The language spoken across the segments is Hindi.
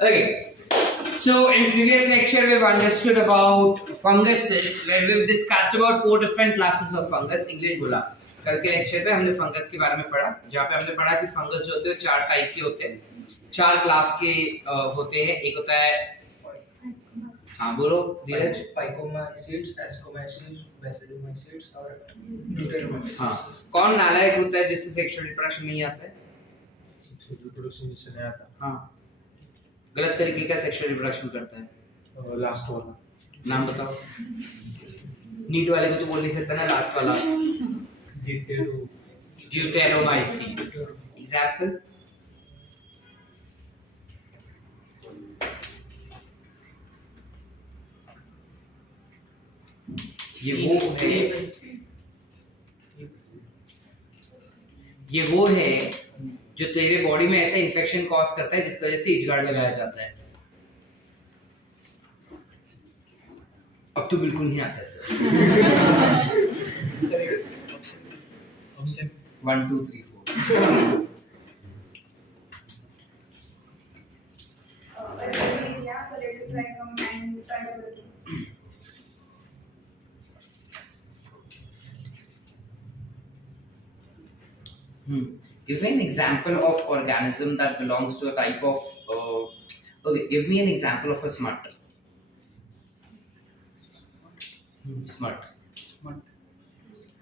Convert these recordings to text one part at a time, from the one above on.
Okay. So in previous lecture we've understood about funguses where we've discussed about 4 different classes of fungus. English बोला कल के लेक्चर पे हमने फंगस के बारे में पढ़ा, जहाँ पे हमने पढ़ा कि फंगस जो होते हैं 4 टाइप के होते हैं, 4 क्लास के होते हैं. एक होता है, हाँ बोलो धीरज. फाइकोमाइसीड्स, एस्कोमाइसीड्स, बेसिलोमाइसीड्स और ड्यूटेरोमाइसीड्स. हाँ, कौन नालायक होता है जिससे सेक्सुअल रिप्रोडक्शन नहीं आता है? सेक्सुअल रिप्रोडक्शन जिससे नहीं आता. हाँ, गलत तरीके का सेक्सुअल रिप्रोडक्शन करता है. लास्ट वाला नाम बताओ. नीट वाले को तो बोल नहीं सकता ना लास्ट वाला. ड्यूटेरोमाइसीड्स. एग्जांपल ये वो है जो तेरे बॉडी में ऐसा इन्फेक्शन कॉज करता है जिसकी वजह से इचगार्ड लगाया जाता है. अब तो बिल्कुल नहीं आता है sir. 1 2 3 4. Give me an example of organism that belongs to a type of. Okay, give me an example of a smut. Smut.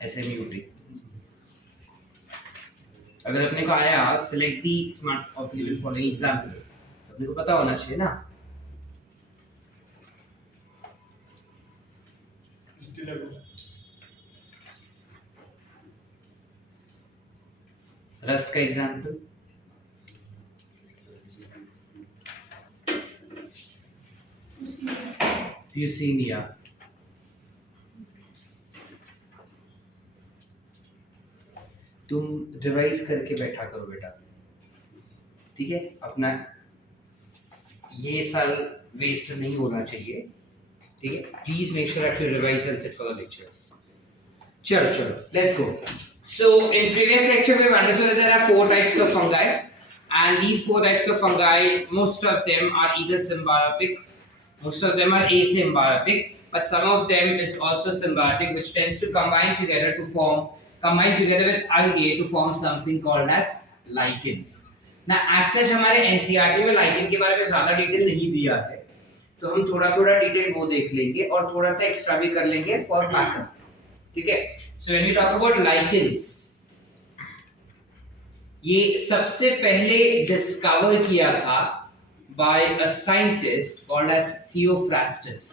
SMUT. अगर अपने को आया select the smut of the following example, अपने को पता होना चाहिए ना. रस्ट का एग्जाम्पल. यूसीनिया. तुम रिवाइज करके बैठा करो बेटा, ठीक है? अपना ये साल वेस्ट नहीं होना चाहिए, ठीक है? Please make sure that you revise and sit for the lectures. चलो let's go. So in previous lecture we've understood that there are 4 types of fungi, and these 4 types of fungi, most of them are either symbiotic, most of them are asymbiotic, but some of them is also symbiotic, which tends to combine together with algae to form something called as lichens. Now as such हमारे NCERT में lichen के बारे में ज़्यादा डिटेल नहीं दिया है, तो हम थोड़ा डिटेल वो देख लेंगे और थोड़ा सा एक्स्ट्रा भी कर लेंगे फॉर बैकअप, ठीक है? So when we talk about lichens, ये सबसे पहले डिस्कवर किया था by a scientist called as Theophrastus.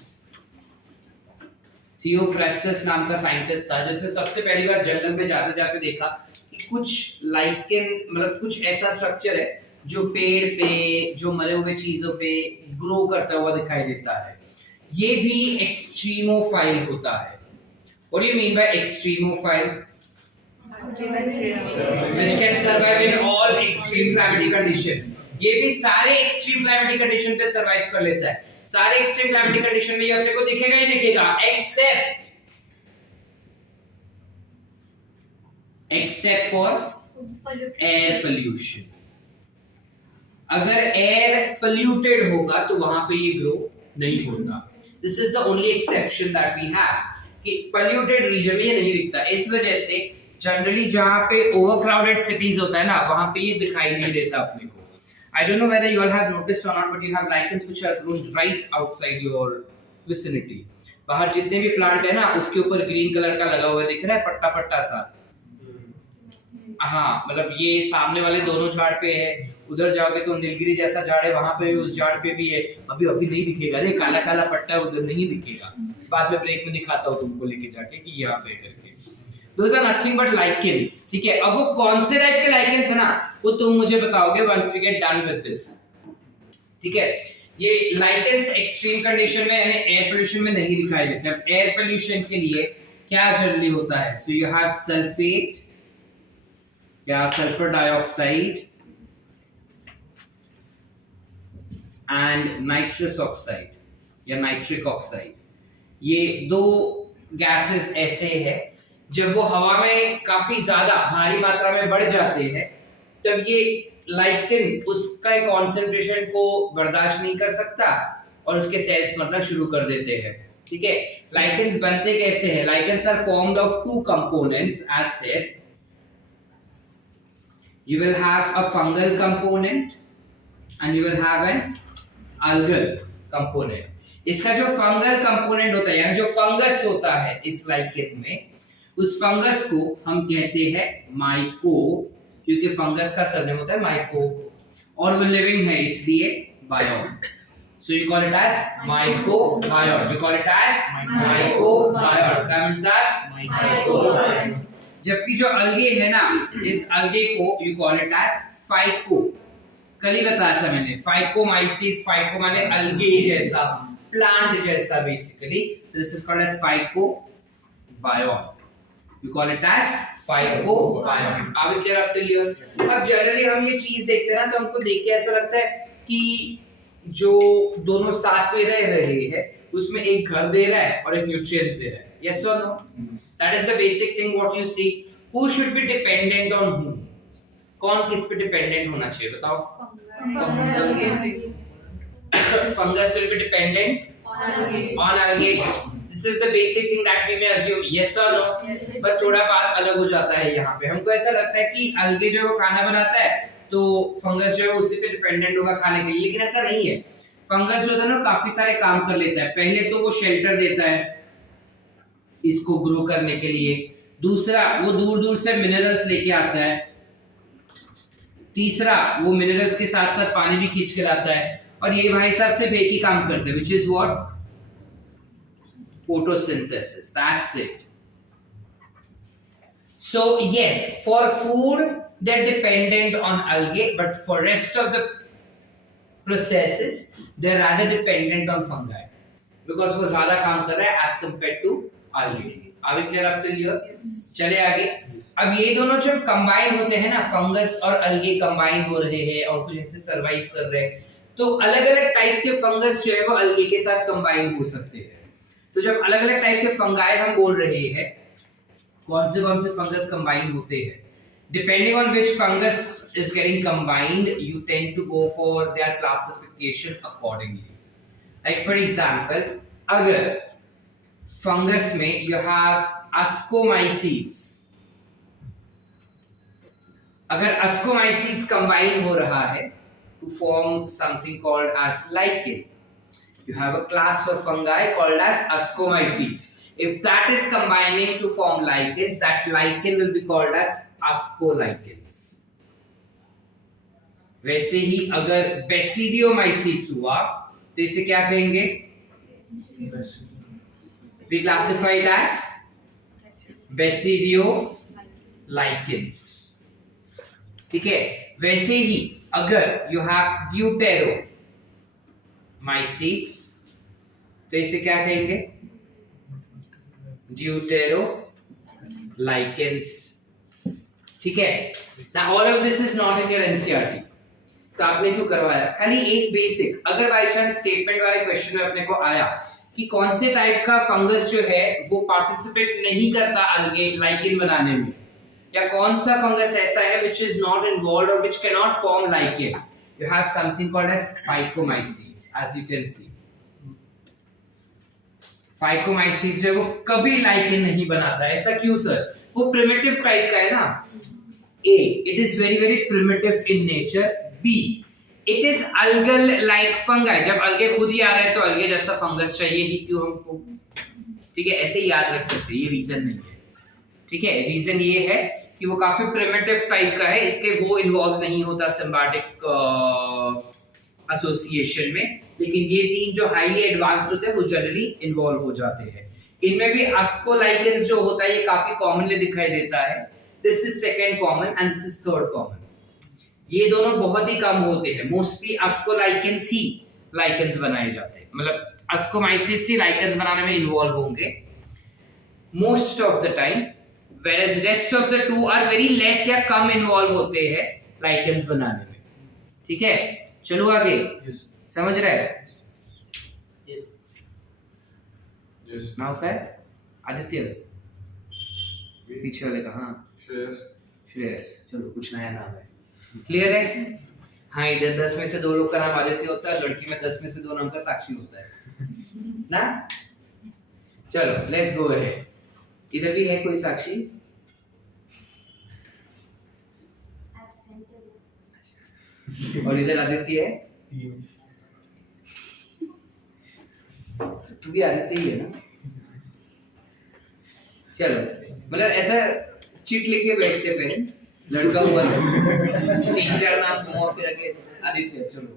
Theophrastus नाम का साइंटिस्ट था जिसने सबसे पहली बार जंगल में जाते देखा कि कुछ लाइकेन मतलब कुछ ऐसा स्ट्रक्चर है जो पेड़ पे, जो मरे हुए चीजों पे ग्रो करता हुआ दिखाई देता है. ये भी एक्सट्रीमोफाइल होता है. What do you mean by extremophile? Which can survive in all extreme climatic conditions. ये भी सारे extreme climatic condition पे survive कर लेता है. सारे extreme climatic condition में ये अपने को दिखेगा ही दिखेगा, except for air pollution. अगर air polluted होगा तो वहां पे ये grow नहीं होगा. This is the only exception that we have. कि polluted region में ये नहीं दिखता. इस वजह से जनरली जहाँ पे overcrowded cities होता है ना, वहाँ पे ये दिखाई नहीं देता अपने को. I don't know whether you all have noticed or not, but you have lichens which are grown right outside your vicinity. बाहर जितने भी प्लांट है ना, उसके ऊपर ग्रीन कलर का लगा हुआ दिख रहा है, पट्टा सा. हाँ, मतलब ये सामने वाले दोनों झाड़ पे है. उधर जाओगे तो नीलगिरी जैसा झाड़ है, वहां पे उस झाड़ पे भी है. अभी नहीं दिखेगा, अरे काला पट्टा उधर नहीं दिखेगा. बाद में ब्रेक में दिखाता हूँ तुमको लेके जाके कि यहाँ पे करके. Those are nothing but lichens, ठीक है? अब वो कौन से टाइप के lichens है ना, वो तुम मुझे बताओगे once we get done with this, ठीक है? ये lichens एक्सट्रीम कंडीशन में यानी एयर पोल्यूशन में नहीं दिखाई देते. अब एयर पोल्यूशन के लिए क्या जनरली होता है? So you have सल्फेट या sulphur dioxide and nitrous oxide या नाइट्रिक ऑक्साइड. ये 2 गैसेस ऐसे हैं जब वो हवा में काफी ज्यादा भारी मात्रा में बढ़ जाते हैं तब ये लाइकेन उसका कॉन्सेंट्रेशन को बर्दाश्त नहीं कर सकता और उसके सेल्स मरना शुरू कर देते हैं। ठीक है, लाइकेन्स बनते कैसे हैं? Lichens are formed of two components as said. You will have a fungal component and you will have an algal component. इसका जो फंगल कंपोनेंट होता है यानी जो फंगस होता है इस लाइकेन में, उस फंगस को हम कहते हैं माइको, क्योंकि फंगस का सरनेम होता है माइको और वो लिविंग है इसलिए Biot. So you call it as mycobiota. You call it as mycobiota. क्या मिलता है? mycobiota. जबकि जो अलगे है ना, इस अलगे को you call it as phyco. कल ही बताया था मैंने, फाइकोमाइसीट्स, फाइको माने अलगे जैसा, प्लांट जैसा basically. So this is called as phycobiota. You call it as phycobiota. Are we clear up till here? अब जनरली हम ये चीज देखते हैं ना, तो हमको देख के ऐसा लगता है कि जो दोनों साथ में रह रहे हैं उसमें एक घर दे रहा है और एक न्यूट्रिएंट्स दे रहा है। Yes or no? That is the basic thing what you see. Who should be dependent on whom? कौन किस पे डिपेंडेंट होना चाहिए बताओ? Fungus will be dependent on algae. This is the basic thing that we may assume. Yes or no? बस थोड़ा बात अलग हो जाता है यहाँ पे। हमको ऐसा लगता है कि algae जो है वो खाना बनाता है तो फंगस जो है उसी पे डिपेंडेंट होगा खाने के लिए, लेकिन ऐसा नहीं है। फंगस जो है ना काफी सारे काम कर लेता है। पहले तो वो शेल्टर देता है इसको ग्रो करने के लिए, दूसरा वो दूर दूर से मिनरल्स लेके आता है, तीसरा वो मिनरल्स के साथ साथ पानी भी खींच के लाता है, और ये भाई साहब सिर्फ एक ही काम करते हैं, which is what? Photosynthesis. That's it. So yes, for food they're dependent on algae, but for rest of the processes they're rather dependent on fungi because वो ज्यादा काम कर रहा है as compared to algae. Are we clear up till here? Yes. चले आगे। अब ये दोनों जब कंबाइन होते हैं ना, फंगस और algae कंबाइन हो रहे हैं और कुछ ऐसे सरवाइव कर रहे हैं, तो अलग अलग टाइप के फंगस जो है वो algae के साथ कंबाइन हो सकते हैं। तो जब अलग अलग टाइप के फंगाई हम बोल रहे हैं, कौन से फंगस कंबाइन होते हैं, depending on which fungus is getting combined, you tend to go for their classification accordingly. Like for example, अगर फंगस में you have ascomycetes, अगर ascomycetes combine हो रहा है to form something called as lichen, you have a class of fungi called as ascomycetes. If that is combining to form lichens, that lichen will be called as ascolichens. वैसे ही अगर basidiomycetes हुआ तो इसे क्या कहेंगे? We classify it as basidiolichens. ठीक है, वैसे ही अगर you have deuteromycetes तो इसे क्या कहेंगे? Deuterolichens. ठीक है, now all of this is not in your NCERT, तो आपने क्यों करवाया? खाली एक बेसिक, अगर बाय चांस स्टेटमेंट वाले क्वेश्चन में अपने को आया कि कौन से टाइप का फंगस जो है वो पार्टिसिपेट नहीं करता अलगे लाइकेन बनाने में, या कौन सा फंगस ऐसा है which is not involved or which cannot form lichen, you have something called as phycomycetes, as you can see. Phycomycetes जो है वो कभी लाइकेन नहीं बनाता। ऐसा क्यों सर? वो प्रिमिटिव टाइप का है ना। A, it is very very primitive in nature. B, it is algal like fungi. जब अलगे खुद ही आ रहे हैं तो अलगे जैसा फंगस चाहिए ही क्यों हमको? ठीक है, ऐसे याद रख सकते हैं, ये रीजन नहीं है। ठीक है, रीजन ये है कि वो काफी प्रिमिटिव टाइप का है, इसलिए वो इन्वॉल्व नहीं होता सिम्बायोटिक एसोसिएशन में, लेकिन ये तीन जो हाईली एडवांस्ड होते हैं वो जनरली इन्वॉल्व हो जाते हैं। इनमें भी ascolichens जो होता है ये काफी कॉमनली दिखाई देता है। This is second common and this is third common. ये दोनों बहुत ही कम होते हैं, मोस्टली ascolichens ही लाइकेंस बनाए जाते हैं, मतलब ascomycetes ही लाइकेंस बनाने में इन्वॉल्व होंगे most of the time, whereas rest of the two are very less या कम इन्वॉल्व होते हैं लाइकेंस बनाने में। ठीक है, चलो आगे। yes. समझ रहे हैं? Yes. Yes. नाउ क्या है? आदित्य पीछे वाले का? हाँ श्रेयस। श्रेयस, चलो कुछ नया नाम है। क्लियर है? हाँ, इधर 10 में से 2 लोग का नाम आदित्य होता है, लड़की में 10 में से 2 नाम का साक्षी होता है ना। चलो लेट्स गो अहेड। इधर भी है कोई साक्षी? और इधर आदित्य है? तू भी आदित्य ही है ना? चलो मतलब ऐसा चिट लेके बैठते पेरेंट्स, लड़का हुआ तो 3-4 नाम घुमा फिर के आदित्य। चलो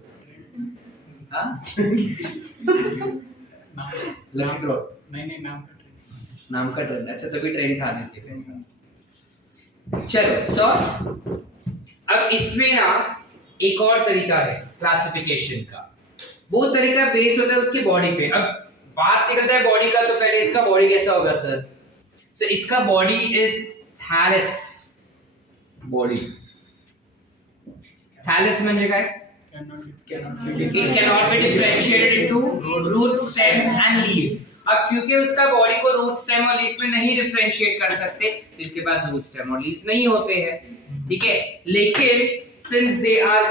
हाँ लकी ड्रॉ। नहीं नाम का ट्रेंड, अच्छा तभी ट्रेंड था आदित्य वैसा। चलो सो अब इसमें ना एक और तरीका है क्लासिफिकेशन का। वो तरीका बेस्ड होता है उसकी बॉडी पे। अब बात निकलता है बॉडी का, तो पहले इसका बॉडी कैसा होगा सर? सो इसका body is thallus body. Thallus म्हणजे काय? It cannot be differentiated into root, stems and leaves. अब क्योंकि उसका बॉडी को रूट, स्टेम और लीफ में नहीं डिफरेंशिएट कर सकते, तो इसके पास रूट, स्टेम और लीव्स नहीं होते हैं, ठीक है। लेकिन since they are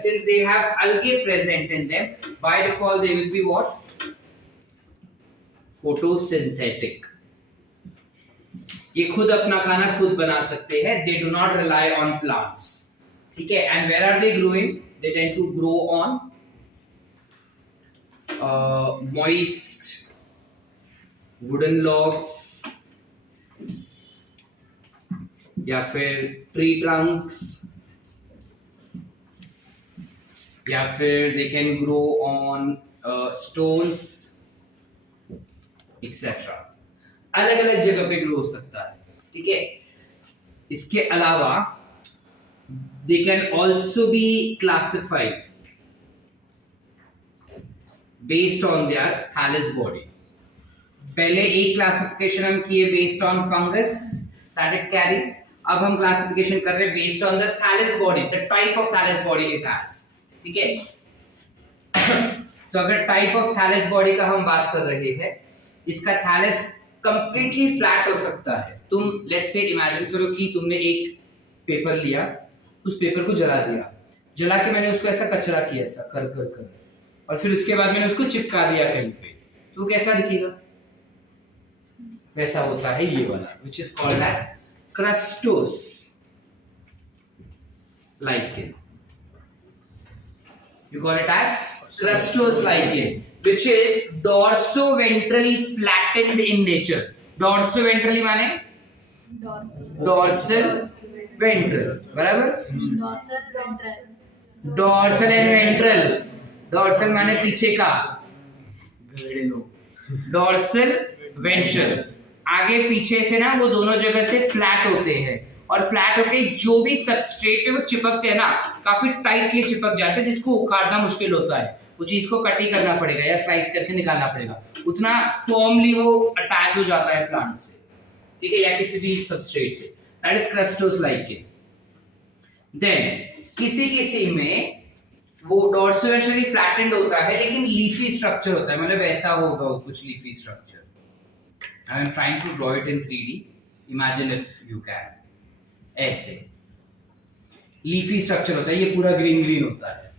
since they have algae present in them, by default they will be what? Photosynthetic. ये खुद अपना खाना खुद बना सकते हैं, they do not rely on plants, ठीक है। and where are they growing? They tend to grow on moist wooden logs या फिर tree trunks, या फिर they can grow on stones etc. अलग अलग जगह पे ग्रो हो सकता है, ठीक है। इसके अलावा they can also be classified based on their thallus body. पहले एक क्लासिफिकेशन हम किए based on fungus that it carries, अब हम क्लासिफिकेशन कर रहे हैं based on the thallus body, the type of thallus body it has, ठीक है। तो अगर टाइप ऑफ थैलस बॉडी का हम बात कर रहे हैं, इसका थैलस कंप्लीटली फ्लैट हो सकता है। तुम लेट्स से इमेजिन करो कि तुमने एक पेपर लिया, उस पेपर को जला दिया, जला के मैंने उसको ऐसा कचरा किया, ऐसा कर कर कर, और फिर उसके बाद मैंने उसको चिपका दिया कहीं पे, तो कैसा दिखेगा? वैसा होता है ये वाला, which is called as crustose lichen. You call it as crustose lichen, which is dorso-ventrally flattened in nature. Dorso-ventrally माने dorsal ventral, बराबर? dorsal and ventral. dorsal माने पीछे का, dorsal ventral आगे पीछे से ना वो दोनों जगह से फ्लैट होते हैं, और फ्लैट होके जो भी सबस्ट्रेट पे वो चिपकते हैं ना, काफी टाइटली चिपक जाते हैं, जिसको उखाड़ना मुश्किल होता है। वो चीज को कट ही करना पड़ेगा या स्लाइस करके निकालना पड़ेगा, उतना फॉर्मली वो अटैच हो जाता है प्लांट से, ठीक है, या किसी भी सबस्ट्रेट से। That is crustose lichen. Then किसी में वो डॉर्सोवेंट्रली फ्लैटेंड होता है, लेकिन लीफी स्ट्रक्चर होता है, मतलब ऐसा होगा वो कुछ leafy structure. I am trying to draw it in 3D, imagine if you can. ऐसे लीफी स्ट्रक्चर होता है, ये पूरा ग्रीन ग्रीन होता है,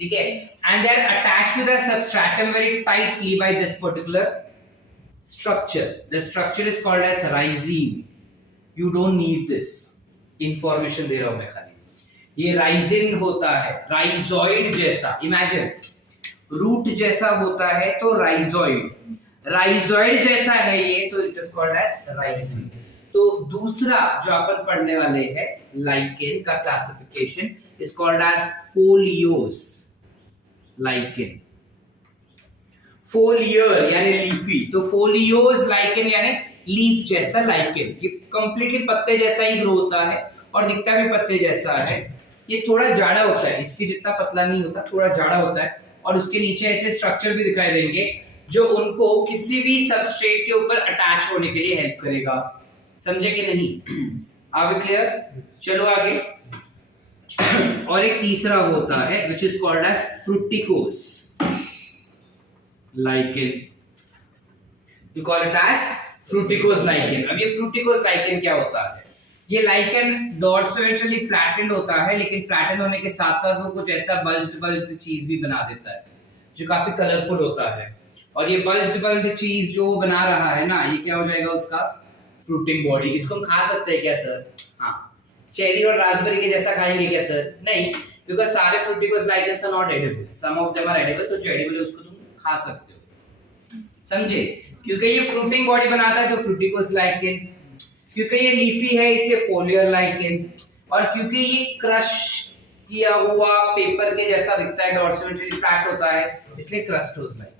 ठीक है। And they are attached to the substratum very tightly by this particular structure. The structure is called as rhizine. You don't need this information दे रहा हूं मैं खाली। ये rhizine होता है, rhizoid जैसा, imagine root जैसा होता है तो rhizoid जैसा है ये, तो it is called as rhizine. तो दूसरा जो अपन पढ़ने वाले हैं lichen का classification is called as foliose lichen. foliar यानी लीफी, तो foliose lichen यानी लीफ जैसा lichen। ये कंप्लीटली पत्ते जैसा ही ग्रो होता है और दिखता भी पत्ते जैसा है। ये थोड़ा जाड़ा होता है, इसके जितना पतला नहीं होता, थोड़ा जाड़ा होता है, और उसके नीचे ऐसे स्ट्रक्चर भी दिखाई देंगे जो उनको किसी भी सबस्ट्रेट के ऊपर अटैच होने के लिए हेल्प करेगा। समझे कि नहीं? आगे क्लियर? चलो आगे। और एक तीसरा होता है which is called as fructicose lichen. You call it as fructicose lichen. अब ये fructicose lichen क्या होता है? ये लाइकन डॉर्सोवेंट्रली फ्लैटेंड होता है, लेकिन फ्लैटेंड होने के साथ साथ वो कुछ ऐसा बल्ज्ड चीज भी बना देता है जो काफी कलरफुल होता है। और ये बल्ज्ड चीज जो बना रहा है ना, ये क्या हो जाएगा उसका फ्रूटिंग बॉडी। इसको हम खा सकते हैं क्या सर? हाँ, चेरी और रास्पबेरी के जैसा खाएंगे क्या सर? नहीं, बिकॉज सारे fruticose lichens are not edible, some of them are edible. तो जो एडिबल है उसको तुम खा सकते हो, समझे? क्योंकि ये फ्रूटिंग बॉडी बनाता है तो फ्रूटिकोस लाइकेन, क्योंकि ये लीफी है इसलिए फोलियर लाइकेन, और क्योंकि ये क्रश किया हुआ पेपर के जैसा दिखता है, डॉर्सोवेंट्रली फ्लैट होता है, इसलिए क्रस्टोस लाइकेन।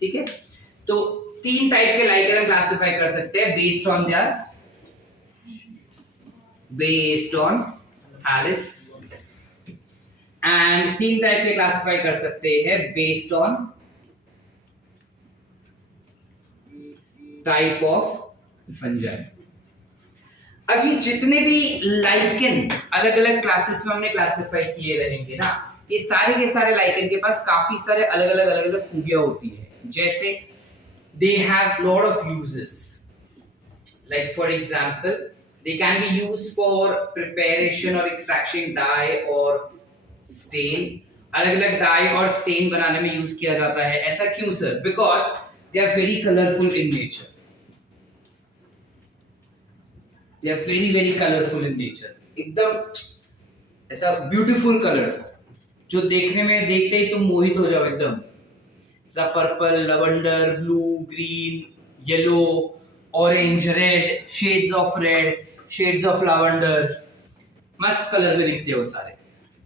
ठीक है, तो 3 टाइप के लाइकेन हम क्लासिफाई कर सकते हैं बेस्ड ऑन थैलिस, एंड 3 टाइप के क्लासिफाई कर सकते हैं based on type of fungi. अब ये जितने भी लाइकेन अलग अलग क्लासेस में हमने क्लासिफाई किए रहेंगे ना, ये सारे के सारे लाइकेन के पास काफी सारे अलग अलग खूबियां होती है। जैसे they have lot of uses, like for example they can be used for preparation or extraction dye or stain। अलग अलग डाई और स्टेन बनाने में यूज किया जाता है। ऐसा क्यों sir? Because they are very colourful in nature, they are very colourful in nature, एकदम ऐसा ब्यूटीफुल कलर्स जो देखने में देखते ही तुम मोहित हो जाओ एकदम। ऐसा purple, lavender, blue, green, yellow, orange, red, shades of lavender, मस्त कलर में दिखते हो सारे।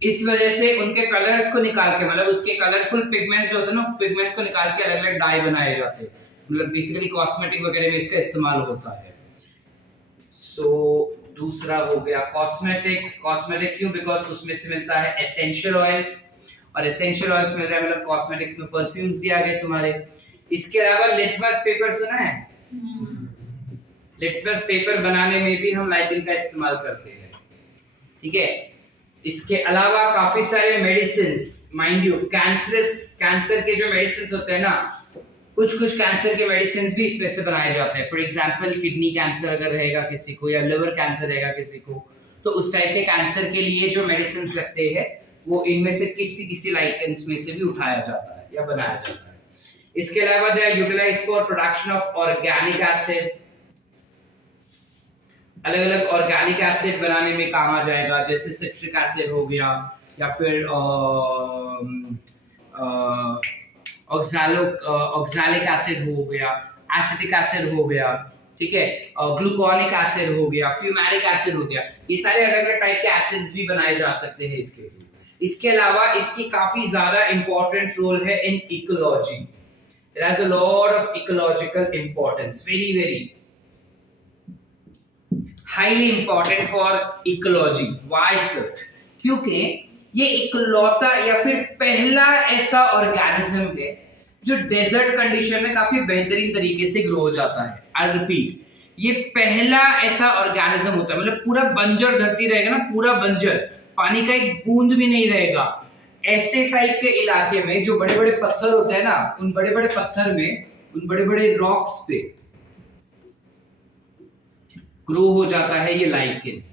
इस वजह से उनके कलर्स को निकाल के, मतलब उसके कलरफुल पिगमेंट्स जो होते हैं ना, पिगमेंट्स को निकाल के अलग अलग डाई बनाए जाते हैं। मतलब बेसिकली कॉस्मेटिक वगैरह में इसका इस्तेमाल होता है। सो दूसरा हो गया कॉस्मेटिक क्यों? बिकॉज उसमें से मिलता है एसेंशियल ऑयल्स, और एसेंशियल ऑयल्स मिल रहा है मतलब कॉस्मेटिक्स में परफ्यूम्स भी आ गए तुम्हारे। इसके अलावा लिटमस पेपर सुना है? लिटमस पेपर बनाने में भी हम लाइकेन का इस्तेमाल करते हैं। ठीक है, इसके अलावा काफी सारे मेडिसिन्स, माइंड यू कैंसर के जो मेडिसिन्स होते हैं ना, कुछ कैंसर के मेडिसिन्स भी इसमें से बनाए जाते हैं। फॉर एग्जांपल किडनी कैंसर अगर रहेगा किसी को, या लिवर कैंसर रहेगा किसी को, तो उस टाइप के कैंसर के लिए जो मेडिसिन्स लगते हैं वो इनमें से किसी लाइकेंस में से भी उठाया जाता है या बनाया जाता है। इसके अलावा they are utilised for production of organic acid. अलग अलग ऑर्गेनिक एसिड बनाने में काम आ जाएगा, जैसे सिट्रिक एसिड हो गया, या फिर ऑक्सैलिक एसिड हो गया, एसिटिक एसिड हो गया, ठीक है, ग्लूकोनिक एसिड हो गया, फ्यूमैरिक एसिड हो गया। ये सारे अलग अलग टाइप के एसिड्स भी बनाए जा सकते हैं इसके लिए। इसके अलावा इसकी काफी ज्यादा इंपॉर्टेंट रोल है in ecology. It has a lot of ecological importance, very highly important for ecology. Why sir? क्योंकि ये इकलौता या फिर पहला ऐसा ऑर्गेनिज्म है जो डेजर्ट कंडीशन में काफी बेहतरीन तरीके से ग्रो हो जाता है। आई रिपीट, ये पहला ऐसा ऑर्गेनिज्म होता है, मतलब पूरा बंजर धरती रहेगा ना, पूरा बंजर, पानी का एक बूंद भी नहीं रहेगा, ऐसे टाइप के इलाके में जो बड़े बड़े पत्थर होते हैं ना, उन बड़े बड़े पत्थर में, उन बड़े बड़े रॉक्स पे ग्रो हो जाता है ये lichen.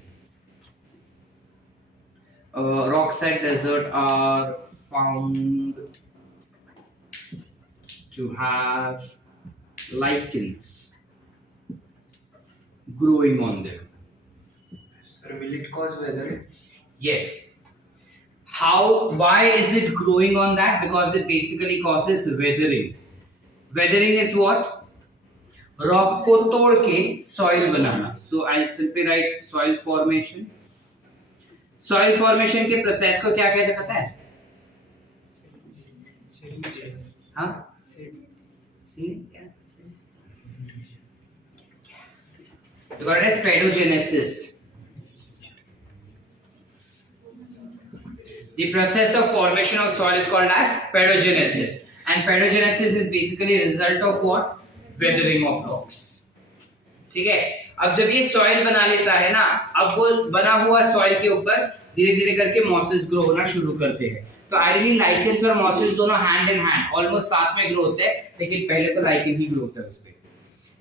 Rockside desert are found to have lichens growing on them. Sir, will it cause weathering? Yes. How? Why is it growing on that? Because it basically causes weathering. Weathering is what? Rock को तोड़ के soil बनाना. So I'll simply write soil formation. Soil formation के प्रोसेस को क्या कहते हैं पता है? हाँ, pedogenesis. The process of formation of soil is called as pedogenesis, and pedogenesis is basically a result of what? Weathering of rocks. ठीक है, अब जब ये सॉइल बना लेता है ना, अब वो बना हुआ सॉइल के ऊपर धीरे धीरे करके मॉसेस ग्रो होना शुरू करते हैं। तो आइडियली लाइकेन्स और मॉसेस दोनों हैंड इन हैंड ऑलमोस्ट साथ में ग्रो होते हैं, लेकिन पहले तो लाइकेन ही ग्रो होता है उस पे।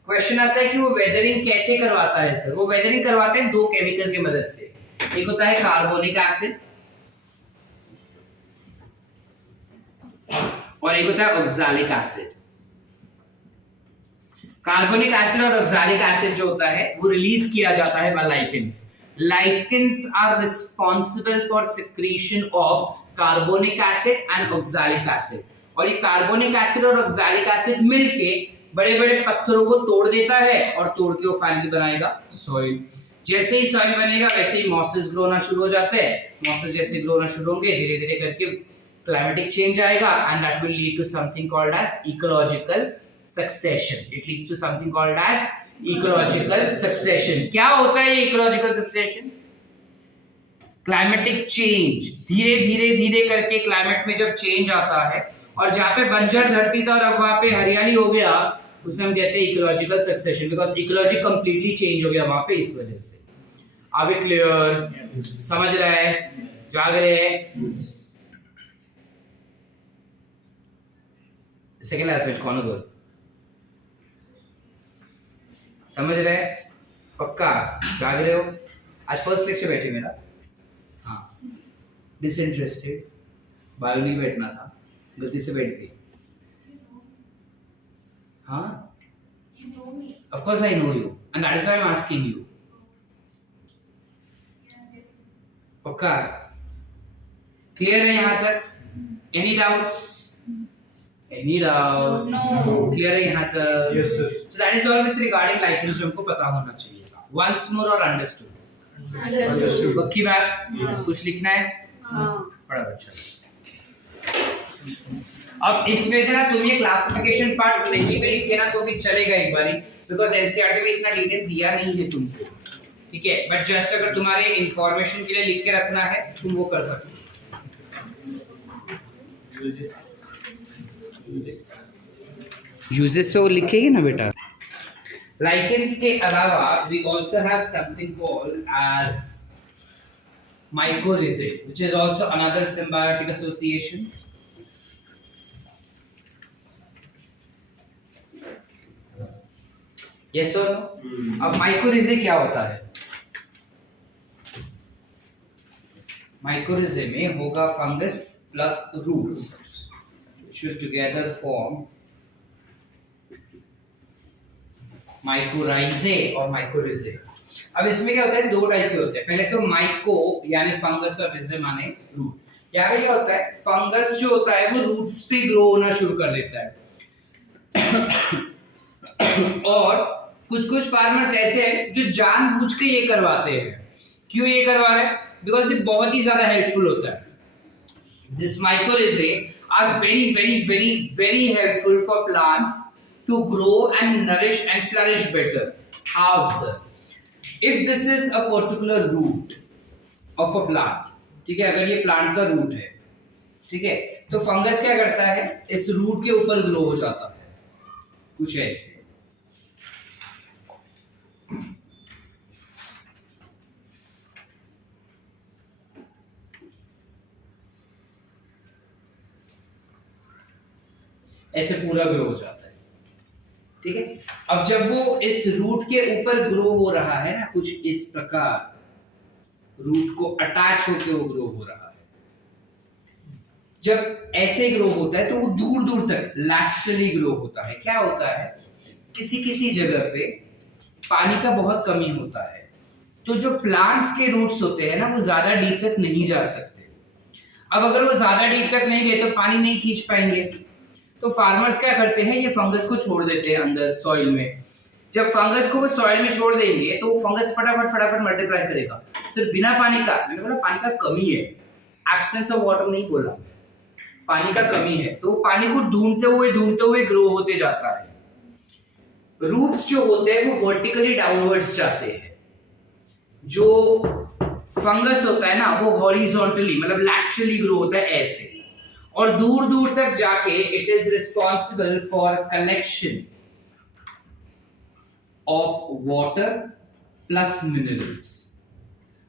क्वेश्चन आता है कि वो वेदरिंग कैसे करवाता है सर। वो वेदरिंग करवाते हैं दो केमिकल की मदद से। एक होता है कार्बोनिक एसिड और एक होता है ऑक्सैलिक एसिड। कार्बोनिक एसिड और ऑक्सैलिक एसिड जो होता है वो रिलीज किया जाता है by lichens. Lichens are responsible for secretion of carbonic acid and oxalic acid. और ये कार्बोनिक एसिड और ऑक्सैलिक एसिड मिलके बड़े बड़े पत्थरों को तोड़ देता है और तोड़ के वो फाइनली बनाएगा सॉइल। जैसे ही सॉइल बनेगा वैसे ही मॉसेस ग्रो होना शुरू हो जाते हैं। मॉसेस जैसे ग्रो होना शुरू होंगे धीरे धीरे करके क्लाइमेटिक चेंज आएगा and that will lead to something called as ecological succession. It leads to something called as ecological succession. क्या होता है ये इकोलॉजिकल सक्सेशन? Climatic change. धीरे धीरे धीरे करके क्लाइमेट में जब चेंज आता है और जहाँ पे बंजर धरती था और अब वहाँ पे हरियाली हो गया उसे हम कहते हैं ecological succession, because ecology completely change हो गया वहाँ पे इस वजह से। Are we clear? समझ रहे हैं? जाग रहे हैं? सेकेंड लास्ट में कौन बोल समझ रहे हैं? पक्का जाग रहे हो? आज फर्स्ट लेक्चर बैठे मेरा। हाँ, डिसइंटरेस्टेड, बायो नहीं बैठना था, गलती से बैठ गई। हाँ, of course I know you and that is why I'm asking you. पक्का क्लियर है यहाँ तक? Any doubts? Any doubts? No. Clear है यहाँ तक? Yes, sir. So that is all with regarding lichens जो हमको पता होना चाहिए। Once more और understood? Understood. पक्की बात? Yes. कुछ लिखना है? हाँ। बड़ा अच्छा। अब इसमें से ना तुम ये क्लासिफिकेशन पार्ट नहीं भी लिखे ना तो भी चलेगा एक बारी, बिकॉज एनसीईआरटी में इतना डिटेल दिया नहीं है तुमको, ठीक है? बट जस्ट अगर तुम्हारे इंफॉर्मेशन के लिए लिख के रखना है तुम वो कर सकते हो। यूजेस तो लिखेगी ना बेटा। लाइकेंस के अलावा we also have something called as mycorrhizae, which is also another symbiotic association. Yes or no? अब mycorrhizae क्या होता है? mycorrhizae में होगा fungus plus roots which will together form mycorrhizae और mycorrhizae। अब इसमें क्या होता है? दो टाइप के होते हैं। पहले तो माइको यानी फंगस और रिजे माने रूट। यहाँ पे क्या होता है? फंगस जो होता है वो रूट्स पे ग्रो होना शुरू कर देता है और कुछ कुछ फार्मर्स ऐसे हैं जो जानबूझ के ये करवाते हैं। क्यों ये करवा रहे हैं? बिकॉज ये बहुत ही ज्यादा हेल्पफुल होता है। This mycorrhizae are very very very very helpful for plants to grow and nourish and flourish better. How sir? If this is a particular root of a plant, ठीक है, अगर ये प्लांट का रूट है, ठीक है, तो फंगस क्या करता है? इस रूट के ऊपर ग्रो हो जाता है, कुछ ऐसे। ऐसे पूरा ग्रो हो जाता है, ठीक है। अब जब वो इस रूट के ऊपर ग्रो हो रहा है ना, कुछ इस प्रकार रूट को अटैच होकर वो ग्रो हो रहा है। जब ऐसे ग्रो होता है तो वो दूर दूर तक लैटरली ग्रो होता है। क्या होता है? किसी किसी जगह पे पानी का बहुत कमी होता है, तो जो प्लांट्स के रूट्स होते हैं ना वो ज्यादा डीप तक नहीं जा सकते। अब अगर वो ज्यादा डीप तक नहीं गए तो पानी नहीं खींच पाएंगे, तो फार्मर्स क्या करते हैं? ये फंगस को छोड़ देते हैं अंदर सॉइल में। जब फंगस को वो सॉइल में छोड़ देंगे तो वो फंगस फटाफट फटाफट मल्टीप्लाई करेगा। सिर्फ बिना पानी का, मैंने बोला पानी का कमी है, एब्सेंस ऑफ वाटर नहीं बोला, पानी का कमी है, तो वो पानी को ढूंढते हुए ग्रो होते जाता है। रूट्स जो होते हैं वो वर्टिकली डाउनवर्ड्स जाते हैं, जो फंगस होता है ना वो हॉरिजॉन्टली मतलब लैटरली ग्रो होता है ऐसे, और दूर दूर तक जाके it is responsible for collection of water plus minerals.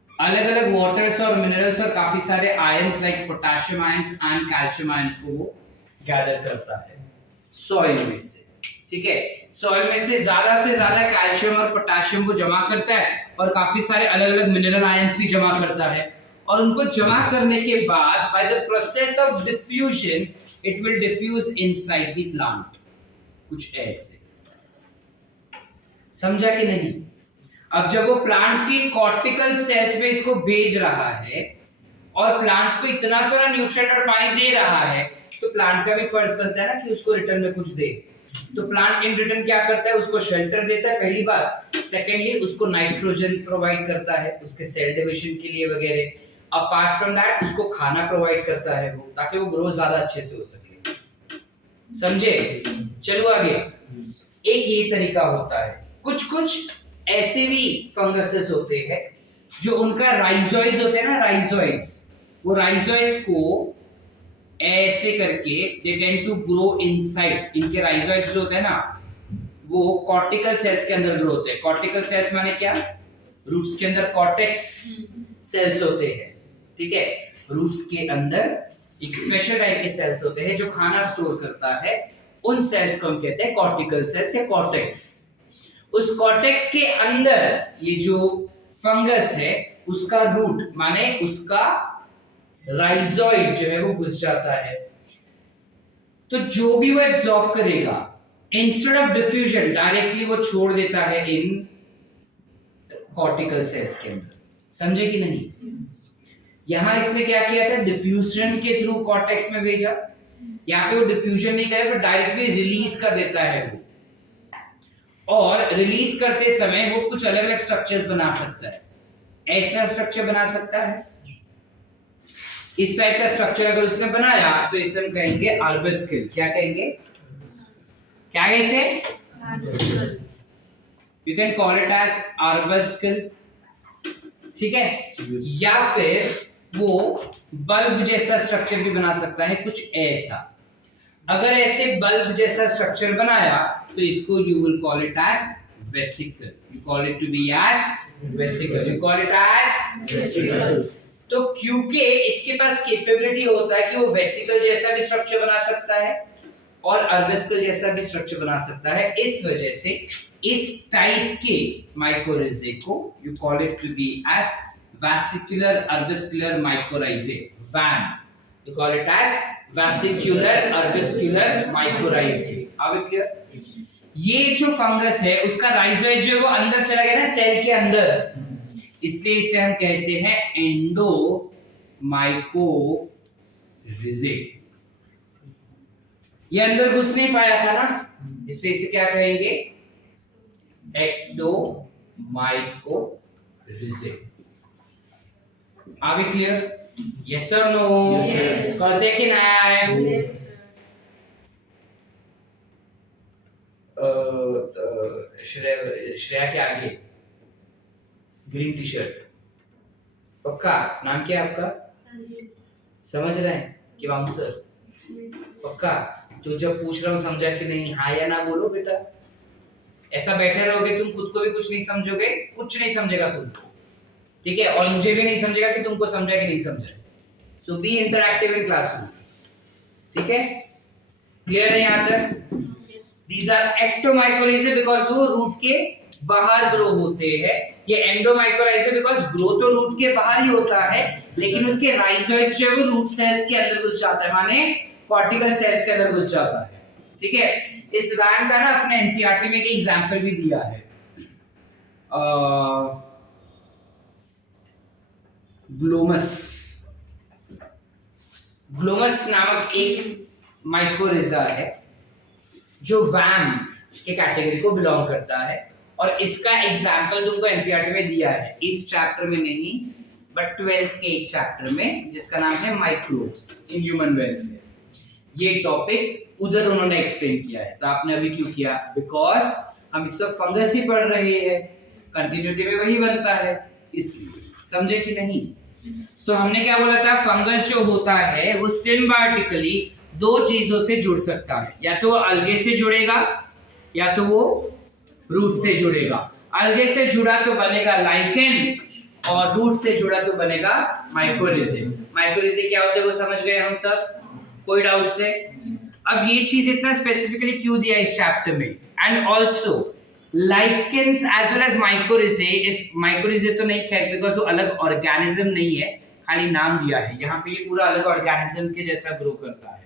अलग अलग वाटर्स और मिनरल्स और काफी सारे ions like potassium ions and calcium ions को वो गैदर करता है सॉइल में से। ठीक है, सॉइल में से ज्यादा कैल्शियम और पोटेशियम को जमा करता है और काफी सारे अलग अलग मिनरल आयंस भी जमा करता है, और उनको जमा करने के बाद by the process of diffusion it will diffuse inside the plant, कुछ ऐसे, समझा कि नहीं? अब जब वो प्लांट की कॉर्टिकल सेल्स में इसको भेज रहा है और प्लांट्स को इतना सारा न्यूट्रिएंट और पानी दे रहा है, तो प्लांट का भी फर्ज बनता है ना कि उसको रिटर्न में कुछ दे। तो प्लांट इन रिटर्न क्या करता है, उसको शेल्टर देता है पहली बात, सेकेंडली उसको नाइट्रोजन प्रोवाइड करता है उसके सेल डिवीजन के लिए वगैरह, अपार्ट फ्रॉम दैट उसको खाना प्रोवाइड करता है वो, ताकि वो ग्रो ज्यादा अच्छे से हो सके, समझे? चलो आगे, एक ये तरीका होता है, कुछ ऐसे भी फंगसेस होते हैं जो उनका राइजोइड्स होते हैं ना, राइजोइड्स, वो राइजोइड्स को ऐसे करके they tend to grow inside, इनके राइजोइड्स जो होते हैं ना वो कॉर्टिकल सेल्स के अंदर ग्रो होते हैं। कॉर्टिकल सेल्स माने क्या? रूट्स के अंदर कॉर्टेक्स सेल्स होते हैं, ठीक है, रूट्स के अंदर एक स्पेशल टाइप के सेल्स होते हैं जो खाना स्टोर करता है, उन सेल्स को हम कहते हैं कॉर्टिकल सेल्स या कॉर्टेक्स। उस कॉर्टेक्स के अंदर ये जो फंगस है उसका रूट माने उसका राइजोइड जो है वो घुस जाता है, तो जो भी वो एब्सॉर्ब करेगा इंस्टेड ऑफ डिफ्यूजन डायरेक्टली वो छोड़ देता है इन कॉर्टिकल सेल्स के अंदर, समझे कि नहीं? यहां इसने क्या किया था, डिफ्यूजन के थ्रू कॉर्टेक्स में भेजा, यहाँ पे वो डिफ्यूजन नहीं करे, डायरेक्टली रिलीज कर देता है वो, और रिलीज करते समय वो कुछ अलग अलग स्ट्रक्चर्स बना सकता है, ऐसा स्ट्रक्चर बना सकता है, इस टाइप का स्ट्रक्चर अगर उसने बनाया तो इसे हम कहेंगे आर्बस्किल। क्या कहेंगे? क्या कहते हैं? You can call it as arbuscule, ठीक है, या फिर वो बल्ब जैसा स्ट्रक्चर भी बना सकता है, कुछ ऐसा। अगर ऐसे बल्ब जैसा स्ट्रक्चर बनाया तो इसको you will call it as vesicle, you call it to be as vesicle, you call it as vesicle. तो क्योंकि इसके पास कैपेबिलिटी होता है कि वो वेसिकल जैसा भी स्ट्रक्चर बना सकता है और आर्बस्किल जैसा भी स्ट्रक्चर बना सकता है, इस वजह से इस टाइप के माइकोराइजे को you call it to be as vesicular arbuscular mycorrhizae, VAM, you call it as vesicular arbuscular mycorrhizae. अब क्लियर? ये जो फंगस है उसका राइजोइड जो वो अंदर चला गया ना सेल के अंदर, इसलिए इसे हम कहते हैं एंडोमाइकोरिजे। ये अंदर घुस नहीं पाया था ना, इसलिए इसे क्या कहेंगे? Ectomycorrhizae. Are we clear? Yes और नो? करते कि नहीं? श्रेया के आगे ग्रीन टी शर्ट, पक्का? नाम क्या है आपका? समझ रहे हैं कि बाउंसर? पक्का? तो जब पूछ रहा हूँ समझा कि नहीं, हाँ या ना बोलो बेटा। ऐसा बैठे रहोगे तुम खुद को भी कुछ नहीं समझोगे, कुछ नहीं समझेगा तुमको, ठीक है, और मुझे भी नहीं समझेगा कि तुमको समझा कि नहीं समझा। सो बी इंटरैक्टिव इन क्लासरूम, ठीक है? क्लियर है यहाँ तक? These are ectomycorrhizae because वो रूट के बाहर ग्रो होते हैं। ये एंडोमाइकोराइजे बिकॉज ग्रो तो रूट के बाहर ही होता है, लेकिन उसके राइजोइड्स जो है वो रूट सेल्स के अंदर घुस जाता है, माने कॉर्टिकल सेल्स के अंदर घुस जाता है, ठीक है। इस वैन का ना अपने एनसीईआरटी में एक एग्जांपल भी दिया है, ग्लोमस। ग्लोमस नामक एक माइकोरिजा है जो वैम के कैटेगरी को बिलोंग करता है, और इसका एग्जाम्पल तुमको एनसीईआरटी में दिया है, इस चैप्टर में नहीं बट 12th के एक चैप्टर में जिसका नाम है माइक्रोब्स इन ह्यूमन वेलफेयर। ये टॉपिक उधर उन्होंने एक्सप्लेन किया है, तो आपने अभी क्यों किया? बिकॉज हम इस वक्त फंगस ही पढ़ रहे हैं, कंटिन्यूटी में वही बनता है, इसलिए। समझे कि नहीं? तो हमने क्या बोला था, फंगस जो होता है वो सिम्बायोटिकली दो चीजों से जुड़ सकता है, या तो वो अलगे से जुड़ेगा या तो वो रूट से जुड़ेगा। अलगे से जुड़ा तो बनेगा लाइकेन, और रूट से जुड़ा तो बनेगा माइकोरिजे। माइकोरिजे क्या होते हैं वो समझ गए हम सब? कोई डाउट से? अब ये चीज इतना स्पेसिफिकली क्यों दिया इस चैप्टर में? And also lichens as well as mycorrhizae, इस माइकोरिजे तो नहीं खैर बिकॉज वो अलग ऑर्गेनिज्म नहीं है, खाली नाम दिया है। यहाँ पे ये पूरा अलग ऑर्गेनिज्म के जैसा ग्रो करता है।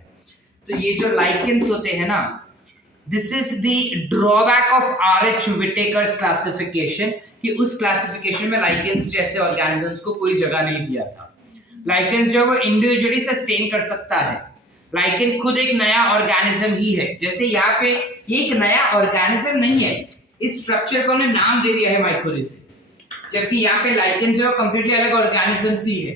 तो ये जो लाइकेंस होते हैं ना, this is the drawback of R H. Whittaker's classification, कि उस क्लासिफिकेशन में लाइकेंस जैसे ऑर्गेनिजम्स को कोई जगह नहीं दिया था। लाइकेंस जो वो इंडिविजुअली सस्टेन कर सकता है, लाइकेन खुद एक नया ऑर्गेनिज्म ही है। जैसे यहाँ पे ये एक नया ऑर्गेनिज्म नहीं है, इस स्ट्रक्चर को उन्होंने नाम दे दिया है माइकोरिजे, जबकि यहाँ पे लाइकेंस जो है कंप्लीटली अलग ऑर्गेनिजम्स ही है।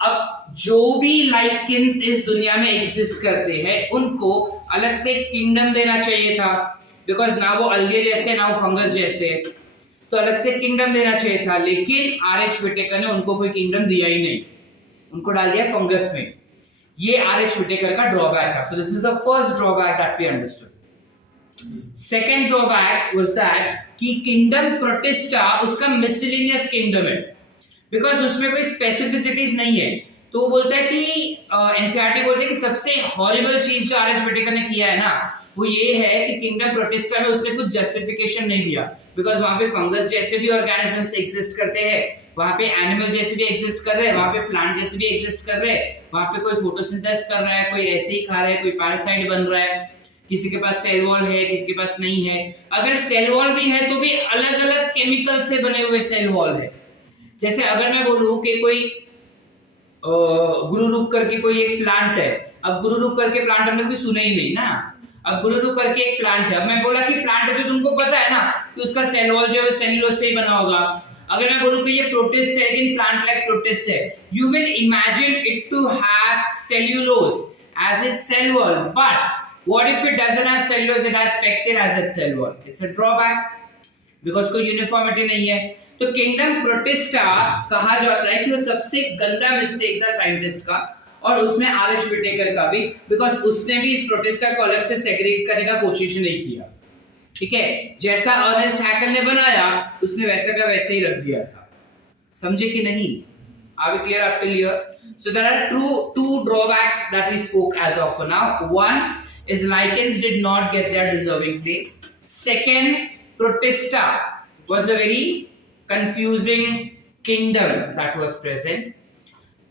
अब जो भी लाइकेंस इस दुनिया में एग्जिस्ट करते हैं उनको अलग से किंगडम देना चाहिए था, बिकॉज ना वो अलगे जैसे ना वो फंगस जैसे, तो अलग से किंगडम देना चाहिए था। लेकिन आर.एच. विटेकर ने उनको कोई किंगडम दिया ही नहीं, उनको डाल दिया फंगस में। ये आर.एच. विटेकर का ड्रॉबैक था। So this is the first drawback that we understood. Second drawback was that कि किंगडम प्रोटिस्टा उसका मिसलेनियस किंगडम है, बिकॉज उसमें कोई स्पेसिफिसिटीज नहीं है। तो वो बोलता है कि एनसीईआरटी बोलते हैं कि सबसे हॉरिबल चीज जो आर.एच. विटेकर ने किया है ना, वो ये है कि किंगडम प्रोटिस्टा में उसने कुछ जस्टिफिकेशन नहीं दिया, बिकॉज वहां पे फंगस जैसे भी ऑर्गेनिजम्स एग्जिस्ट करते हैं, वहां पे एनिमल जैसे भी एग्जिस्ट कर रहे हैं, वहां पे प्लांट जैसे भी एग्जिस्ट कर रहे हैं, वहां पे कोई फोटोसिंथेसिस कर रहा है, कोई ऐसे ही खा रहा है, कोई पैरासाइट बन रहा है, किसी के पास सेल वॉल है, किसी के पास नहीं है। अगर सेल वॉल भी है तो भी अलग अलग केमिकल से बने हुए सेल वॉल है। जैसे अगर मैं बोलूं कि कोई गुरुरुक करके कोई एक प्लांट है, अब गुरुरुक करके प्लांट हमने कोई सुना ही नहीं ना, अब गुरुरुक करके एक प्लांट है, अब मैं बोला कि प्लांट है तो तुमको पता है ना कि उसका सेल वॉल जो है सेल्यूलोज से ही बना होगा। अगर मैं बोलूं कि ये प्रोटिस्ट है लेकिन प्लांट लाइक प्रोटिस्ट है, you will imagine it to have cellulose as its cell wall, but what if it doesn't have cellulose, it has pectin as its cell wall? It's a drawback because कोई यूनिफॉर्मिटी नहीं है। तो किंगडम प्रोटिस्टा कहा जाता है कि वो सबसे गंदा मिस्टेक था साइंटिस्ट का, और उसमें आर.एच. विटेकर का भी, बिकॉज उसने भी इस प्रोटिस्टा को अलग से सेग्रीगेट करने का कोशिश नहीं किया। ठीक है, जैसा अर्नेस्ट हैकेल ने बनाया उसने वैसे का वैसे ही रख दिया था। समझे कि नहीं? Are we clear up till here? So there are two drawbacks that we spoke as of now. One is lichens did not get their deserving place. Second, protista was a very confusing kingdom that was present.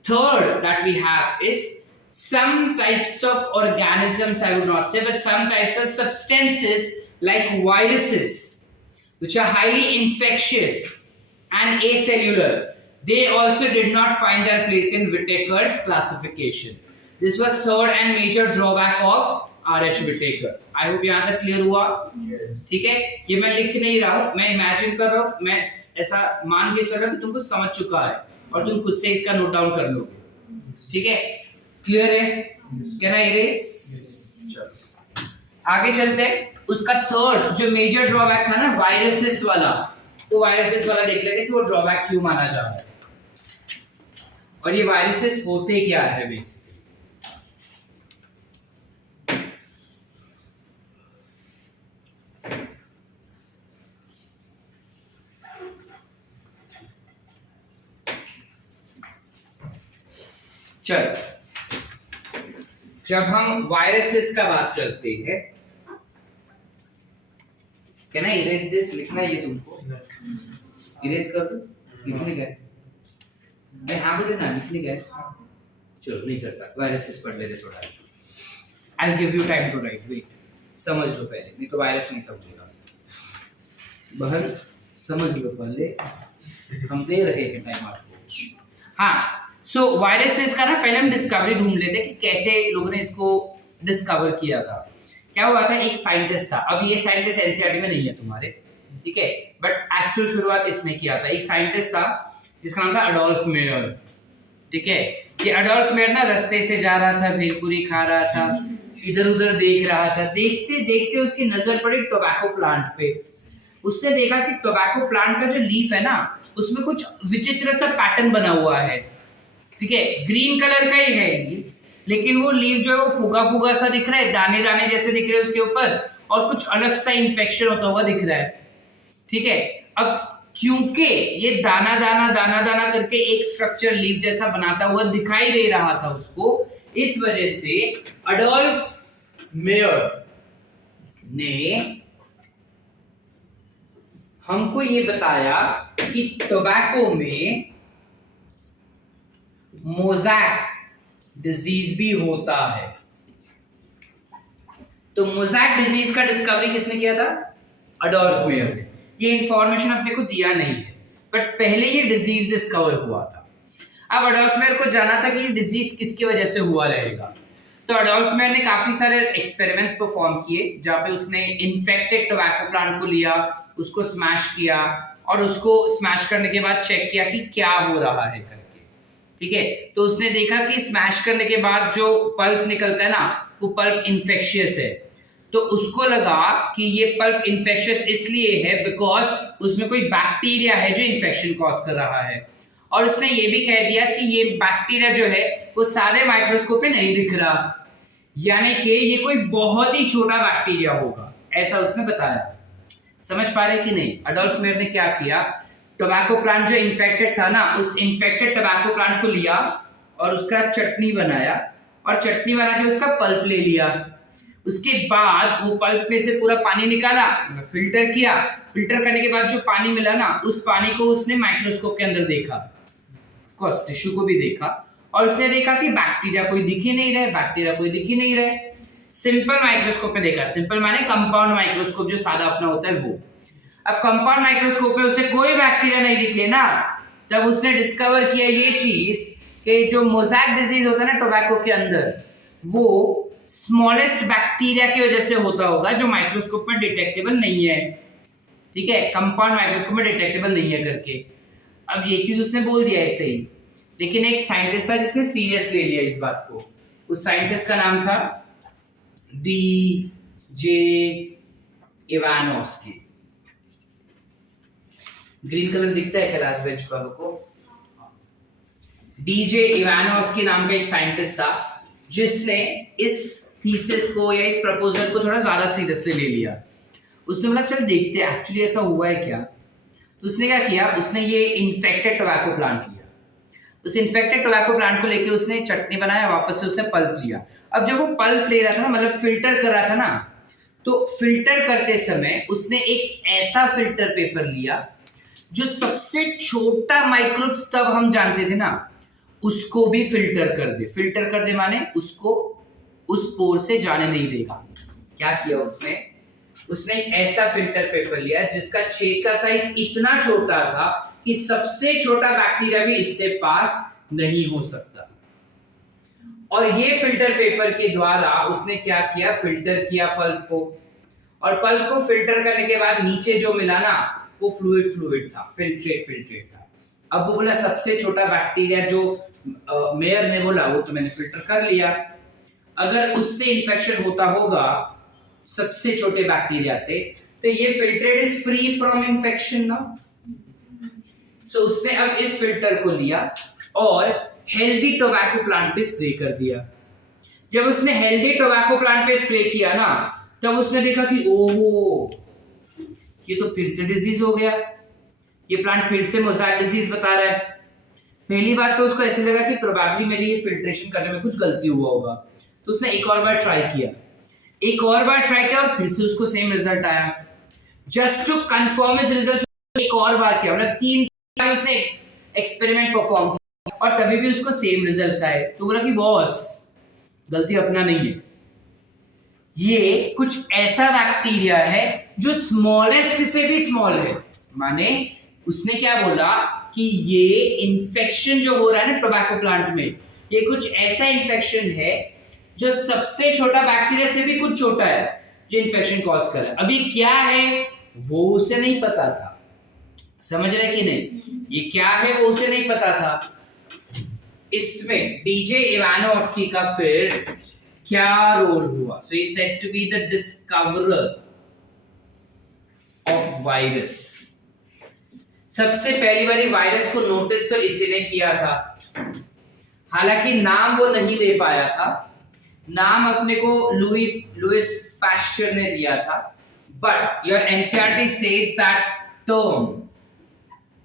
Third that we have is some types of organisms, I would not say, but some types of substances like viruses, which are highly infectious and acellular, they also did not find their place in Whittaker's classification. This was third and major drawback of R H. Whittaker. I hope यहाँ तक क्लियर हुआ? ठीक है, ये मैं लिख नहीं रहा हूँ, मैं इमेजिन कर रहा हूँ, मैं ऐसा मान के चल रहा हूँ कि तुमको समझ चुका है और तुम खुद से इसका नोट डाउन कर लोगे। ठीक है, क्लियर है? Can I erase? चलो आगे चलते हैं। उसका थर्ड जो मेजर ड्रॉबैक था ना, वायरसेस वाला, तो वायरसेस वाला देख लेते हैं कि वो ड्रॉबैक क्यों माना जा रहा है और ये वायरसेस होते क्या है बेसिकली। चलो, जब हम वायरसेस का बात करते हैं, क्या ना इरेज दिस, लिखना ये तुमको इरेज कर दो, लिखने गए मैं हाँ बोले ना, लिखने गए, चलो नहीं करता, वायरसेस पढ़ ले रहे थोड़ा, I give you time to write, wait समझ लो पहले, नहीं तो वायरस नहीं समझेगा। बहन समझ लो पहले, हम दे रहे हैं टाइम आपको। हाँ, सो वायरसेस का ना पहले हम डिस्कवरी ढूंढ लेते कि कैसे लोगों ने इसको डिस्कवर किया था। क्या हुआ था, एक साइंटिस्ट था, अब ये साइंटिस्ट एनसीईआरटी में नहीं है तुम्हारे, ठीक है, बट एक्चुअल शुरुआत इसने किया था। एक साइंटिस्ट था जिसका नाम था अडोल्फ मेयर। ठीक है, ये अडोल्फ मेयर ना रास्ते से जा रहा था, भेलपुरी खा रहा था, इधर उधर देख रहा था, देखते देखते उसकी नजर पड़ी टोबैको प्लांट पे। उसने देखा कि टोबैको प्लांट का जो लीफ है ना, उसमें कुछ विचित्र सा पैटर्न बना हुआ है। ठीक है, ग्रीन कलर का ही है लीव्स, लेकिन वो लीफ जो है वो फुगा फुगा सा दिख रहा है, दाने दाने जैसे दिख रहे हैं उसके ऊपर, और कुछ अलग सा इन्फेक्शन होता हुआ दिख रहा है। ठीक है, अब क्योंकि ये दाना दाना दाना दाना करके एक स्ट्रक्चर लीफ जैसा बनाता हुआ दिखाई दे रहा था उसको, इस वजह से अडोल्फ मेयर ने हमको ये बताया कि टोबैको में मोज़ैक डिजीज भी होता है। तो मोज़ैक डिजीज का डिस्कवरी किसने किया था? अडोल्फ मेयर ने। ये इंफॉर्मेशन अपने को दिया नहीं है, बट पहले ये डिजीज डिस्कवर हुआ था। अब अडोल्फ मेयर को जाना था कि ये डिजीज किसकी वजह से हुआ रहेगा। तो अडोल्फ मेयर ने काफी सारे एक्सपेरिमेंट्स परफॉर्म किए, जहाँ पे उसने इन्फेक्टेड टोबैको प्लांट को लिया, उसको स्मैश किया और उसको स्मैश करने के बाद चेक किया कि क्या हो रहा है करके। ठीक है, तो उसने देखा कि स्मैश करने के बाद जो पल्प निकलता है ना, वो पल्प इन्फेक्शियस है। तो उसको लगा कि ये पल्प इन्फेक्शियस इसलिए है बिकॉज उसमें कोई बैक्टीरिया है जो इन्फेक्शन कॉज कर रहा है। और उसने ये भी कह दिया कि ये बैक्टीरिया जो है वो सारे माइक्रोस्कोप पे नहीं दिख रहा, यानी कि ये कोई बहुत ही छोटा बैक्टीरिया होगा, ऐसा उसने बताया। समझ पा रहे कि नहीं? अडोल्फ मेयर ने क्या किया, टोबैको प्लांट जो इन्फेक्टेड था ना, उस इन्फेक्टेड टोबैको प्लांट को लिया और उसका चटनी बनाया, और चटनी बना के उसका पल्प ले लिया। उसके बाद वो पल्प में से पूरा पानी निकाला, फिल्टर किया। फिल्टर करने के बाद जो पानी मिला ना, उस पानी को उसने माइक्रोस्कोप के अंदर देखा, ऑफ कोर्स टिश्यू को भी देखा, और उसने देखा कि बैक्टीरिया कोई दिख ही नहीं रहे। सिंपल माइक्रोस्कोप में देखा, सिंपल माने कंपाउंड माइक्रोस्कोप जो सादा अपना होता है वो। अब कंपाउंड माइक्रोस्कोप में उसे कोई बैक्टीरिया नहीं दिखे ना, तब उसने डिस्कवर किया ये चीज कि जो मोज़ैक डिजीज होता है ना टोबैको के अंदर, वो स्मॉलेस्ट बैक्टीरिया की वजह से होता होगा जो माइक्रोस्कोप में डिटेक्टेबल नहीं है। ठीक है, कंपाउंड माइक्रोस्कोप में डिटेक्टेबल नहीं है करके। अब ये चीज उसने बोल दिया ऐसे ही, लेकिन एक साइंटिस्ट था जिसने सीरियस ले लिया इस बात को। उस साइंटिस्ट का नाम था डी.जे. इवानोव्स्की। ग्रीन कलर दिखता है क्लास बेंच वालों को? डी.जे. इवानोव्स्की नाम का एक साइंटिस्ट था जिसने इस थीसिस को या इस प्रपोजल को थोड़ा ज्यादा सीरियसली ले लिया। उसने बोला चल देखते हैं एक्चुअली ऐसा हुआ है क्या। तो उसने क्या किया, उसने ये इन्फेक्टेड टोबैको प्लांट लिया, उस इन्फेक्टेड टोबैको प्लांट को लेके उसने चटनी बनाया, वापस से उसने पल्प लिया। अब जब वो पल्प ले रहा था ना, मतलब फिल्टर कर रहा था ना, तो फिल्टर करते समय उसने एक ऐसा फिल्टर पेपर लिया जो सबसे छोटा माइक्रोब्स तब हम जानते थे ना, उसको भी फिल्टर कर दे माने उसको उस पोर से जाने नहीं देगा। क्या किया उसने एक ऐसा फिल्टर पेपर लिया जिसका छेद का साइज इतना छोटा था कि सबसे छोटा बैक्टीरिया भी इससे पास नहीं हो सकता। और ये फिल्टर पेपर के द्वारा उसने क्या किया, फिल्टर किया पल्प को, और पल्प को फिल्टर करने के बाद नीचे जो मिला ना, वो फ्लूइड था, फिल्ट्रेट था। अब वो बोला सबसे छोटा बैक्टीरिया जो मेयर ने बोला वो तो मैंने फिल्टर कर लिया, अगर उससे इन्फेक्शन होता होगा सबसे छोटे बैक्टीरिया से, तो ये filtrate is free from infection ना। सो उसने अब इस फिल्टर को लिया और हेल्दी टोबैको प्लांट पे स्प्रे कर दिया। जब उसने हेल्दी टोबैको प्लांट पे स्प्रे किया ना, तब उसने देखा कि ओहो ये तो फिर से डिजीज हो गया, ये प्लांट फिर से मोज़ैक डिजीज बता रहा है। पहली बात तो उसको ऐसे लगा कि प्रोबेबली मेरी ये फिल्ट्रेशन करने में कुछ गलती हुआ होगा, तो उसने एक और बार ट्राई किया और फिर से उसको सेम रिजल्ट आया। Just to confirm his result एक और बार किया, मतलब 3 बार उसने एक्सपेरिमेंट परफॉर्म किया और तभी भी उसको सेम रिजल्ट्स आए। तो बोला कि बॉस गलती अपना नहीं है, ये कुछ ऐसा बैक्टीरिया है जो स्मॉलेस्ट से भी स्मॉल है। माने उसने क्या बोला कि ये इन्फेक्शन जो हो रहा है ना टोबैको प्लांट में, ये कुछ ऐसा इन्फेक्शन है जो सबसे छोटा बैक्टीरिया से भी कुछ छोटा है जो इन्फेक्शन कॉज कर रहा है। अभी क्या है वो उसे नहीं पता था, समझ रहे कि नहीं? ये क्या है वो उसे नहीं पता था। इसमें डी.जे. इवानोव्स्की का फिर क्या रोल हुआ? So he said to be the discoverer of virus. सबसे पहली बारी वायरस को नोटिस तो इसी ने किया था, हालांकि नाम वो नहीं दे पाया था, नाम अपने को लुइस पास्चर ने दिया था, but your NCERT states that term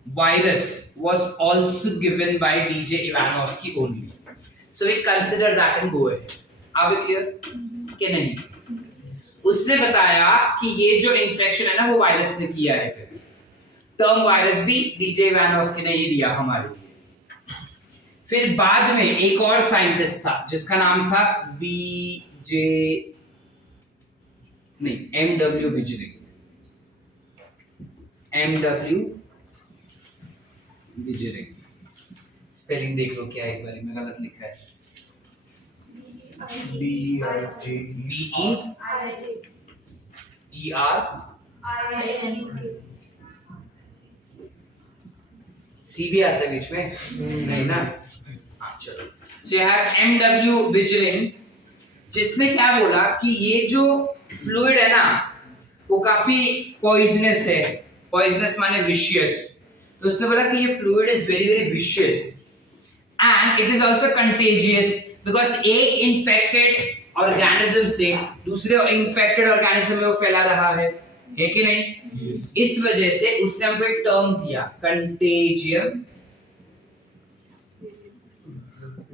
virus was also given by D.J. Ivanovsky only. So we consider that and go ahead. Are we clear? कि नहीं? उसने बताया कि ये जो इन्फेक्शन है ना वो वायरस ने किया है। फिर टर्म वायरस भी डीजे इवानोव्स्की ने ही दिया हमारे लिए। फिर बाद में एक और साइंटिस्ट था जिसका नाम था एमडब्ल्यू विजरिंग। एमडब्ल्यू विजरिंग, स्पेलिंग देख लो क्या है, एक बार में गलत लिखा है। सी भी आता है बीच में, नहीं ना? चलो, सो यू हैव एमडब्ल्यू विजरिंग, जिसने क्या बोला कि ये जो फ्लूइड है ना वो काफी पॉइजनस है। पॉइजनस माने विशियस। तो उसने बोला कि ये fluid is very very vicious and it is also contagious, because एक इन्फेक्टेड ऑर्गेनिज्म से दूसरे इन्फेक्टेड ऑर्गेनिज्म में वो फैला रहा है कि नहीं? इस वजह से उसने हमको एक टर्म दिया, कंटेजियम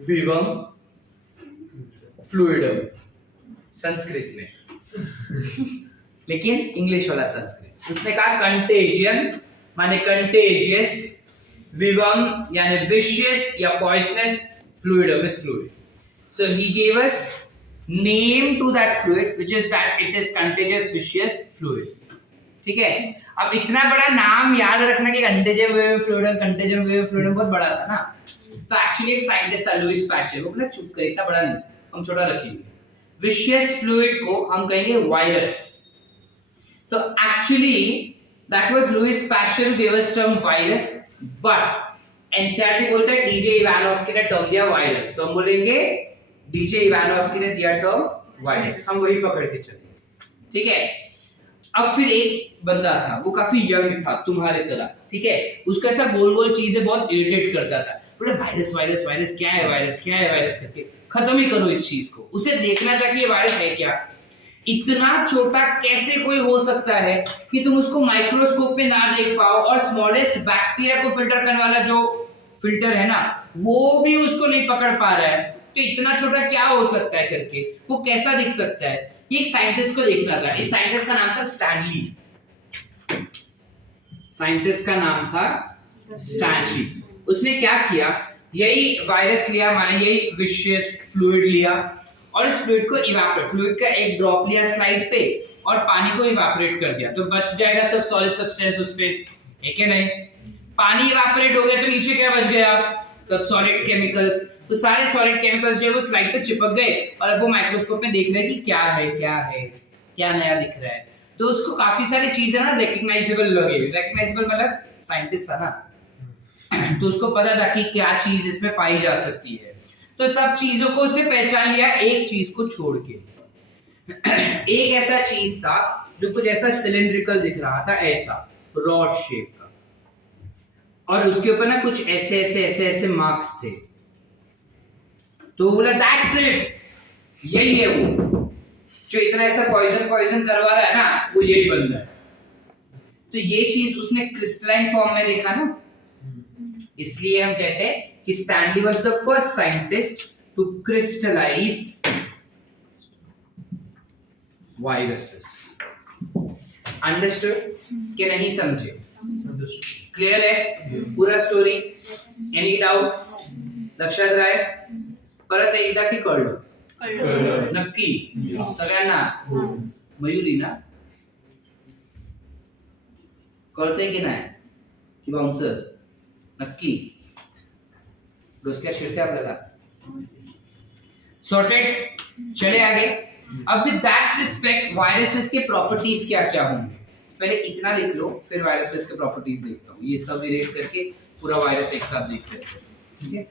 विवम फ्लूइडम, संस्कृत में लेकिन इंग्लिश वाला संस्कृत। उसने कहा कंटेजियन माने कंटेजियस, विवम यानी विशियस या poisonous, fluidum is fluid. So he gave us name to that fluid, which is that it is contagious viscous fluid. ठीक है? अब इतना बड़ा नाम याद रखना कि contagium wave fluidum, contagium wave fluidum बहुत बड़ा था ना। तो एक्चुअली एक साइंटिस्ट था लुइस पैस्चर, वो बोला चुप कर, इतना बड़ा नहीं, हम छोटा रखेंगे। विशियस फ्लूइड को हम कहेंगे वायरस। तो actually that was Louis Pasteur who gave us term virus, but NCERT बोलता है डीजे इवानोव्स्की ने टर्म दिया वायरस, तो हम बोलेंगे डीजे इवानोव्स्की ने दिया टर्म वायरस, हम वही पकड़ के चलेंगे। ठीक है? अब फिर एक बंदा था, वो काफी यंग था तुम्हारे तरह, ठीक है? उसको ऐसा गोल गोल चीजें बहुत इरिटेट करता था, बोले वायरस वायरस वायरस क्या है, वायरस क्या है, वायरस करके खत्म ही करो इस चीज को। उसे देखना था कि ये वायरस है क्या। इतना छोटा कैसे कोई हो सकता है कि तुम उसको माइक्रोस्कोप में ना देख पाओ, और स्मॉलेस्ट बैक्टीरिया को फिल्टर करने वाला जो फिल्टर है ना वो भी उसको नहीं पकड़ पा रहा है। तो इतना छोटा क्या हो सकता है करके, वो कैसा दिख सकता है, ये एक साइंटिस्ट को देखना था। इस साइंटिस्ट का नाम था स्टैनली। साइंटिस्ट का नाम था स्टैनली। उसने क्या किया, यही वायरस लिया, माने यही विशियस फ्लूइड लिया, और इस फ्लूइड को इवेपोरेट, फ्लूइड का एक ड्रॉप लिया स्लाइड पे और पानी को इवेपोरेट कर दिया, तो बच जाएगा सब सॉलिड सब्सटेंस उस पे, है कि नहीं? पानी इवेपोरेट हो गया तो नीचे क्या बच गया, सब सॉलिड केमिकल्स। तो सारे सॉलिड केमिकल्स जो है वो स्लाइड पे चिपक गए, और अब वो माइक्रोस्कोप में देख रहे हैं कि क्या है क्या है, क्या नया दिख रहा है। तो उसको काफी सारी चीजें ना रिकग्नाइजेबल लगे। रिकग्नाइजेबल मतलब साइंटिस्ट था ना, तो उसको पता था कि क्या चीज इसमें पाई जा सकती है। तो सब चीजों को उसने पहचान लिया, एक चीज को छोड़ के। एक ऐसा चीज था जो कुछ ऐसा सिलिंड्रिकल दिख रहा था, ऐसा रॉड शेप का, और उसके ऊपर ना कुछ ऐसे ऐसे ऐसे ऐसे मार्क्स थे। तो बोला दैट्स इट, यही है वो जो इतना ऐसा पॉइजन पॉइजन करवा रहा है ना, वो यही बंदा है। तो ये चीज उसने क्रिस्टलाइन फॉर्म में देखा ना, इसलिए हम कहते हैं कि Stanley was the first scientist to crystallise viruses. Understood कि नहीं समझे? क्लियर है पूरा स्टोरी? Any doubts? लक्षात राय परत एकदा की कळलं? नक्की सगळ्यांना? मयुरी ना कळतंय की नाही? की बाउन्सर नक्की डोसक्यात शिरते आपल्याला? सॉर्टेड? चले आगे। अब विद दैट रिस्पेक्ट वायरसेस के प्रॉपर्टीज क्या क्या होंगे, पहले इतना लिख लो, फिर वायरसेस के प्रॉपर्टीज देखता हूँ। ये सब इरेज करके पूरा वायरस एक साथ देखते हैं, ठीक है?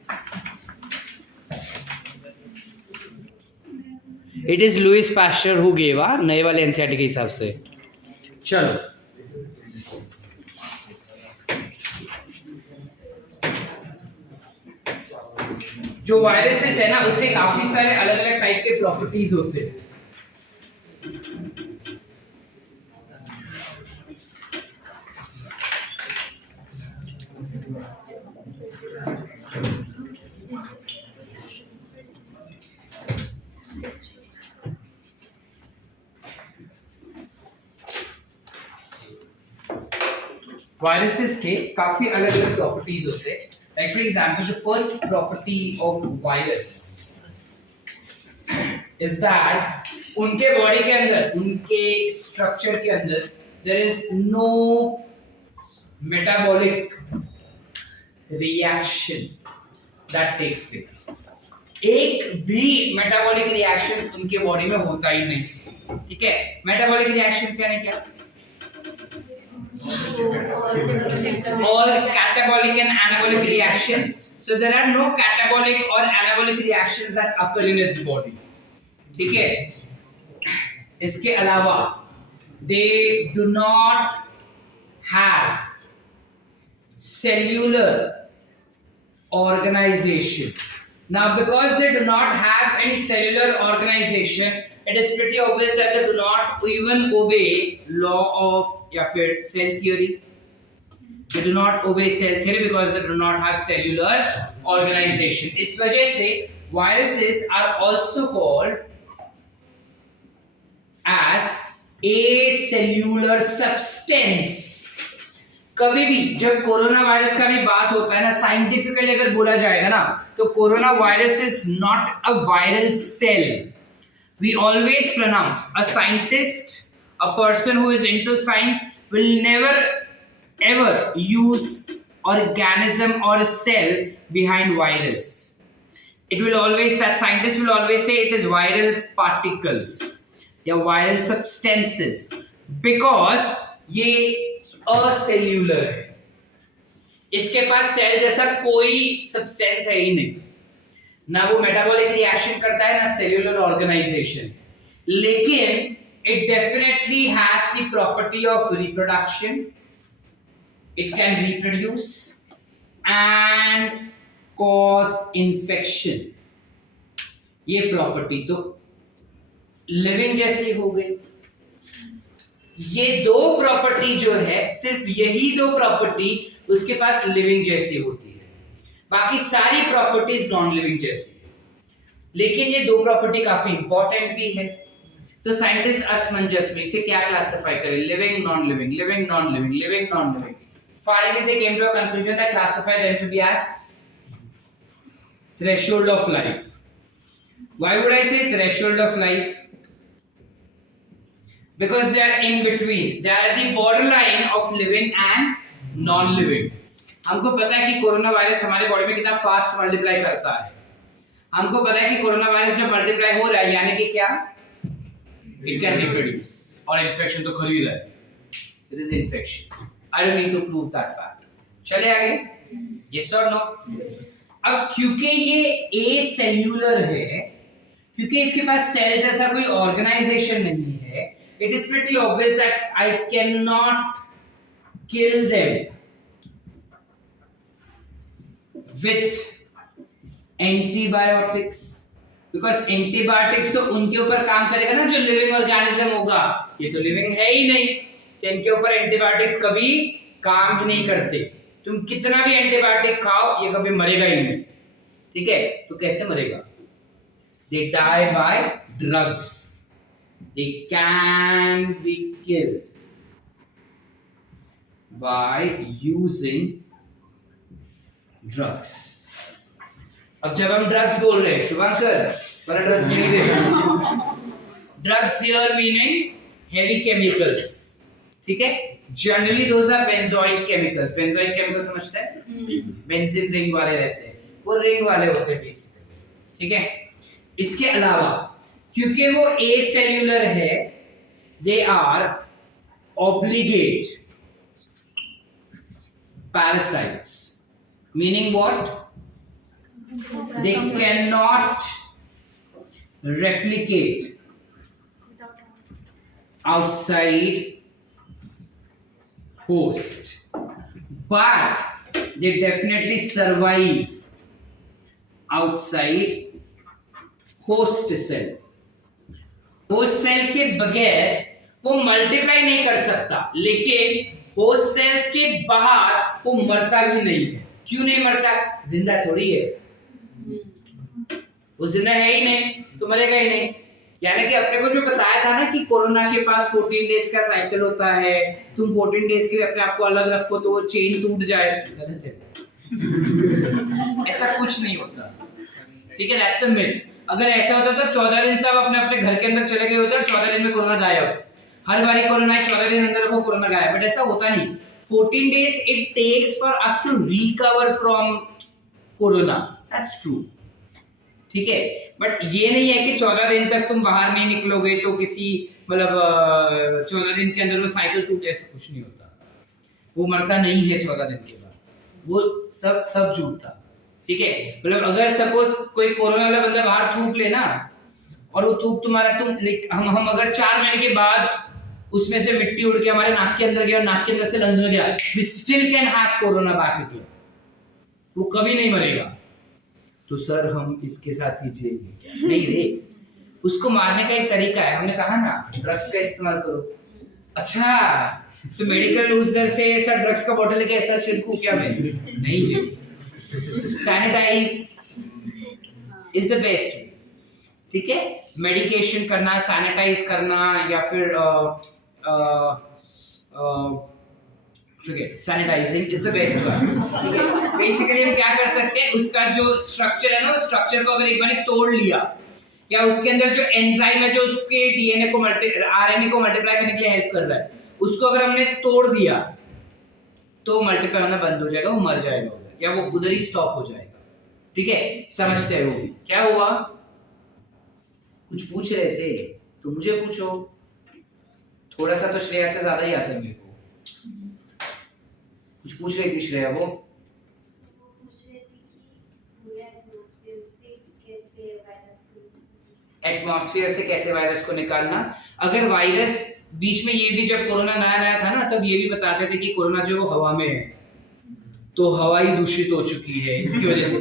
It is Louis Pasteur who gave, नए वाले एनसीईआरटी के हिसाब से। चलो जो वायरसेस है ना उसके काफी सारे अलग अलग टाइप के प्रॉपर्टीज होते हैं। वायरसेस के काफी अलग अलग प्रॉपर्टीज होते हैं. Like for example the first property of virus is that उनके बॉडी के अंदर, उनके स्ट्रक्चर के अंदर there is no metabolic reaction that takes place. एक भी मेटाबॉलिक रिएक्शन उनके बॉडी में होता ही नहीं. ठीक है, मेटाबॉलिक रिएक्शंस यानी क्या? Or catabolic and anabolic reactions. So there are no catabolic or anabolic reactions that occur in its body. ठीक है. इसके अलावा they do not have cellular organization. Now because they do not have any cellular organization, it is pretty obvious that they do not even obey law of या फिर cell theory. They do not obey cell theory because they do not have cellular organization. इस वजह से viruses are also called as acellular substance. कभी भी जब कोरोना वायरस का भी बात होता है ना, साइंटिफिकली अगर बोला जाएगा ना, तो corona virus is not a viral cell. We always pronounce a scientist, a person who is into science will never ever use organism or a cell behind virus. It will always, that scientist will always say it is viral particles या viral substances because ये असेल्यूलर है. इसके पास सेल जैसा कोई सब्सटेंस है ही नहीं. ना वो मेटाबॉलिक रिएक्शन करता है, ना सेल्यूलर ऑर्गेनाइजेशन. लेकिन it definitely has the property of reproduction. It can reproduce and cause infection. ये प्रॉपर्टी तो लिविंग जैसी हो गई. ये दो प्रॉपर्टी जो है, सिर्फ यही दो प्रॉपर्टी उसके पास लिविंग जैसी होती है. बाकी सारी प्रॉपर्टीज नॉन लिविंग जैसी है. लेकिन ये दो प्रॉपर्टी काफी इंपॉर्टेंट भी है. तो साइंटिस्ट असमंजस में इसे क्या क्लासिफाई करें? Living, non living, living, non living, living, non living. Finally they came to a conclusion that classify them to be as threshold of life. Why would I say threshold of life? Because they are in between, they are the borderline of living and non living. हमको पता है कि कोरोना वायरस हमारे बॉडी में कितना फास्ट मल्टीप्लाई करता है. हमको पता है कि कोरोना वायरस जब मल्टीप्लाई हो रहा है यानी कि क्या? It can reproduce. और infection तो खरीद है. It is infectious. I don't need to prove that fact. चले आगे? Yes or no? Yes. अब क्योंकि ये acellular है, क्योंकि इसके पास सेल जैसा कोई ऑर्गेनाइजेशन नहीं है, it is pretty obvious that I cannot kill them with antibiotics. Because antibiotics तो उनके ऊपर काम करेगा ना जो लिविंग ऑर्गेनिज्म होगा. ये तो लिविंग है ही नहीं, तो इनके ऊपर एंटीबायोटिक्स कभी काम ही नहीं करते. तुम कितना भी एंटीबायोटिक खाओ ये कभी मरेगा ही नहीं. ठीक है, तो कैसे मरेगा? They die by drugs. They can be killed by using drugs. अब जब हम ड्रग्स बोल रहे हैं शुभांकर, पर ड्रग्स नहीं देगा. Drugs here meaning heavy chemicals. ठीक है, generally those are benzoic chemicals. Benzoic chemical समझते हैं? बेंजीन रिंग वाले रहते हैं, वो रिंग वाले होते हैं बेसिकली. ठीक है, इसके अलावा क्योंकि वो एसेल्यूलर है, they are obligate parasites. Meaning what? They cannot replicate outside host, but they definitely survive outside host cell. Host cell के बगैर वो मल्टीप्लाई नहीं कर सकता, लेकिन होस्ट सेल्स के बाहर वो मरता भी नहीं है. क्यों नहीं मरता? जिंदा थोड़ी है, वो जिंदा है ही नहीं तो मरेगा ही नहीं. यानी कि अपने को जो बताया था ना कि कोरोना के पास 14 डेज का साइकिल होता है, तुम 14 डेज के लिए अपने आप को अलग रखो तो वो चेन टूट जाए, गलत है। ऐसा कुछ नहीं होता, ठीक है, दैट्स अ मिथ। अगर ऐसा होता तो 14 दिन सब अपने अपने घर के अंदर चले गए होते और 14 दिन में कोरोना गायब। हर बारी कोरोना है, 14 दिन अंदर वो कोरोना गायब, बट ऐसा होता नहीं। 14 days it takes for us to recover from corona, that's true, ठीक है। बट ये नहीं है कि 14 दिन तक तुम बाहर नहीं निकलोगे तो किसी मतलब 14 दिन के अंदर वो साइकिल टूटे, ऐसा कुछ नहीं होता। वो मरता नहीं है 14 दिन के बाद, वो सब झूठ था, ठीक है। मतलब अगर सपोज कोई कोरोना वाला बंदा बाहर थूक ले ना, और वो थूक तुम्हारा हम अगर 4 महीने के बाद उसमें से मिट्टी उड़ के हमारे नाक के अंदर गया और नाक के अंदर से लंग्स में गया, we still can have corona back again, वो कभी नहीं मरेगा। तो सर हम इसके साथ ही जिएंगे, नहीं रे, उसको मारने का एक तरीका है, हमने कहा ना ड्रग्स का इस्तेमाल करो। अच्छा तो मेडिकल उधर से ऐसा ड्रग्स का बॉटल लेके ऐसा छिड़कू क्या मैं? नहीं, सैनिटाइज इज द बेस्ट, ठीक है। मेडिकेशन करना, सैनिटाइज करना, या फिर sanitising is the best one, ठीक है। बेसिकली हम क्या कर सकते हैं, उसका जो स्ट्रक्चर है ना, वो स्ट्रक्चर को अगर एक बार तोड़ लिया, या उसके अंदर जो एंजाइम है जो उसके डीएनए को आरएनए को मल्टीप्लाई करने के लिए हेल्प कर रहा है, उसको अगर हमने तोड़ दिया तो मल्टीप्लाई होना बंद हो जाएगा, वो मर जाएगा उधर, या वो उधर ही स्टॉप हो जाएगा, ठीक है। समझते हो क्या हुआ? कुछ पूछ रहे थे तो मुझे पूछो, थोड़ा सा तो श्रेया से ज्यादा ही आता है मेरे को। कुछ पूछ रही थी श्रेया, वो एटमॉस्फेयर से कैसे वायरस को निकालना। अगर वायरस बीच में, ये भी जब कोरोना नया था ना, तब ये भी बताते थे कि कोरोना जो हवा में है, तो हवा ही दूषित हो चुकी है इसकी वजह से।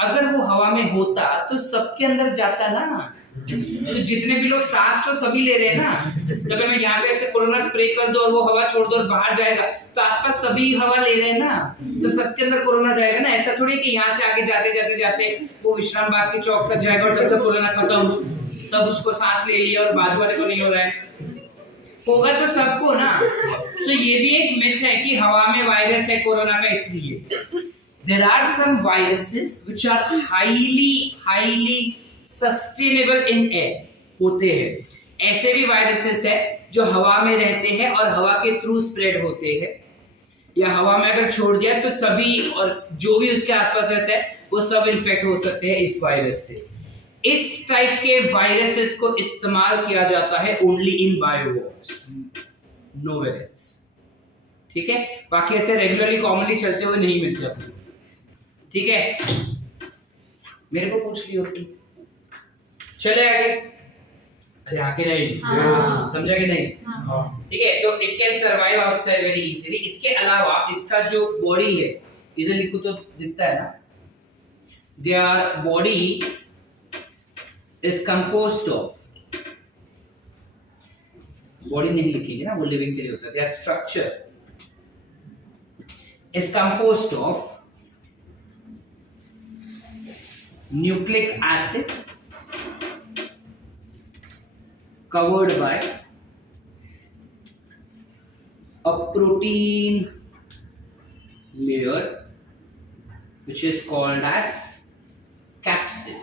अगर वो हवा में होता तो सबके अंदर जाता ना, तो जितने भी लोग सांस तो सभी ले रहे हैं ना, तो अगर मैं यहाँ पे ऐसे कोरोना स्प्रे कर दो और वो हवा छोड़ दो और बाहर जाएगा, तो आसपास सभी हवा ले रहे हैं ना, तो सबके अंदर कोरोना जाएगा ना। ऐसा थोड़ी कि यहाँ से आगे जाते वो विश्राम बाग के चौक तक जाएगा और तब तक कोरोना खत्म, सब उसको सांस ले लिया और बाजू वाले को नहीं हो रहा है, होगा तो सबको ना। सो ये भी एक मिथ है कि हवा में वायरस है कोरोना का, इसलिए there are some viruses which are highly sustainable in air, होते हैं। ऐसे भी वायरसेस है जो हवा में रहते हैं और हवा के थ्रू स्प्रेड होते हैं, या हवा में अगर छोड़ दिया तो सभी और जो भी उसके आसपास रहता है वो सब इन्फेक्ट हो सकते हैं इस वायरस से। इस टाइप के वायरसेस को इस्तेमाल किया जाता है ओनली इन बायोवॉर्स, नोवेयर एल्स, ठीक है। बाकी ऐसे रेगुलरली कॉमनली चलते हुए नहीं मिलते अपने, ठीक है। मेरे को पूछ लियो तुम, चले आगे। अरे आगे नहीं, समझा कि नहीं? ठीक है। तो it can survive outside very easily. इसके अलावा इसका जो बॉडी है, इधर लिखो तो दिखता है ना, their body is composed of, body नहीं लिखी है ना, वो लिविंग के लिए होता है। There structure is composed of nucleic acid covered by a protein layer which is called as capsid.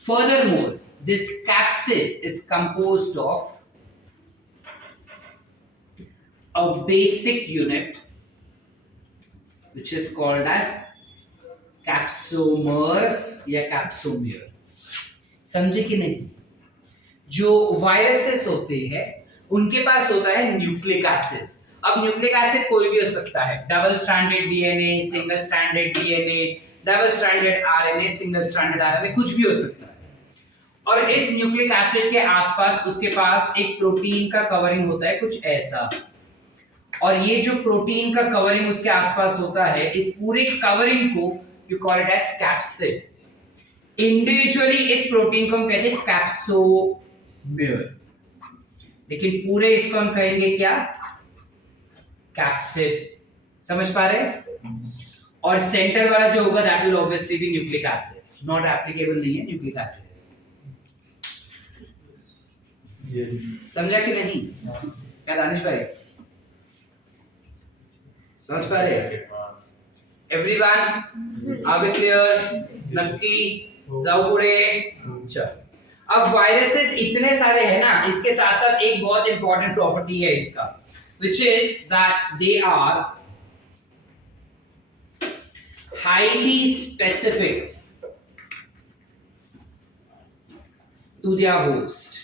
Furthermore, this capsid is composed of a basic unit which is called as capsomeres या कैप्सोमियर। समझे कि नहीं? जो वायरसेस होते हैं उनके पास होता है न्यूक्लिक एसिड्स। अब न्यूक्लिक एसिड कोई भी हो सकता है, double stranded DNA, single stranded DNA, double stranded RNA, single stranded RNA, कुछ भी हो सकता है। और इस न्यूक्लिक एसिड के आसपास उसके पास एक प्रोटीन का कवरिंग होता है कुछ ऐसा, और ये जो प्रोटीन का कवरिंग उसके आसपास होता है, इस पूरे कवरिंग को you call it as capsid. Individually इस प्रोटीन को हम कहते हैं कैप्सोमियर, लेकिन पूरे इसको हम कहेंगे क्या? कैप्सिड। समझ पा रहे? और सेंटर वाला जो होगा that will obviously be nucleic acid. Not applicable नहीं है न्यूक्लिक एसिड, समझा कि नहीं? क्या दानिश भाई समझ पा रहे? Everyone are we clear? नक्की जाओ पुढे. चल अब वायरसेस इतने सारे हैं ना, इसके साथ साथ एक बहुत इंपॉर्टेंट प्रॉपर्टी है इसका, which is that they are highly specific to their host.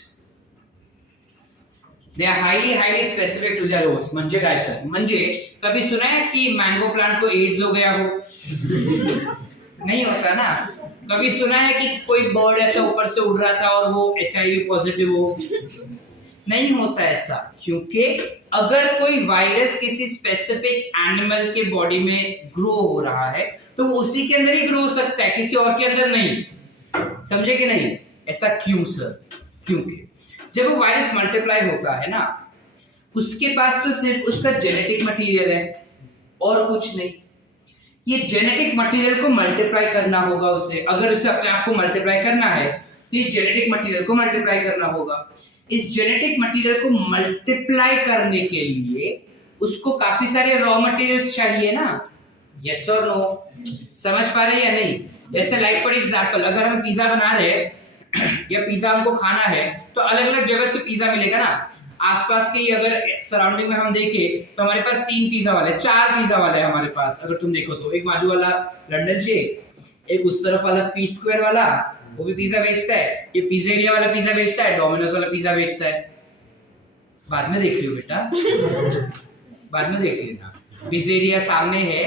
They are highly specific to their host. म्हणजे काय सर? म्हणजे कभी सुना है कि मैंगो प्लांट को एड्स हो गया हो? नहीं होता ना. कभी सुना है कि कोई बर्ड ऐसा ऊपर से उड़ रहा था और वो HIV पॉजिटिव हो? नहीं होता ऐसा, क्योंकि अगर कोई वायरस किसी स्पेसिफिक एनिमल के बॉडी में ग्रो हो रहा है तो वो उसी के अंदर ही ग्रो हो सकता है, किसी और के अंदर नहीं. समझे कि नहीं? ऐसा क्यों सर? क्योंकि जब वो वायरस मल्टीप्लाई होता है ना, उसके पास तो सिर्फ उसका जेनेटिक मटेरियल है और कुछ नहीं. ये जेनेटिक मटेरियल को मल्टीप्लाई करना होगा उसे. अगर उसे अपने आप को मल्टीप्लाई करना है तो ये जेनेटिक मटेरियल को मल्टीप्लाई करना होगा. इस जेनेटिक मटेरियल को मल्टीप्लाई करने के लिए उसको काफी सारे रॉ मटेरियल्स चाहिए ना. यस और नो? समझ पा रहे हैं या नहीं? जैसे लाइक फॉर एग्जांपल, अगर हम पिज्जा बना रहे हैं या पिज्जा हमको खाना है तो अलग अलग जगह से पिज्जा मिलेगा ना. आसपास के अगर सराउंडिंग में हम देखें तो हमारे पास 3 पिज्जा वाले, 4 पिज्जा वाले हैं हमारे पास. अगर तुम देखो तो एक बाजू वाला लंदन से, एक उस तरफ वाला पी स्क्वायर वाला, वो भी पिज्जा बेचता है. ये पिज़्ज़ेरिया वाला पिज्जा बेचता है, डोमिनोज वाला पिज्जा बेचता है. बाद में देख लियो बेटा, बाद में देख लेना. पिज़्ज़ेरिया सामने है,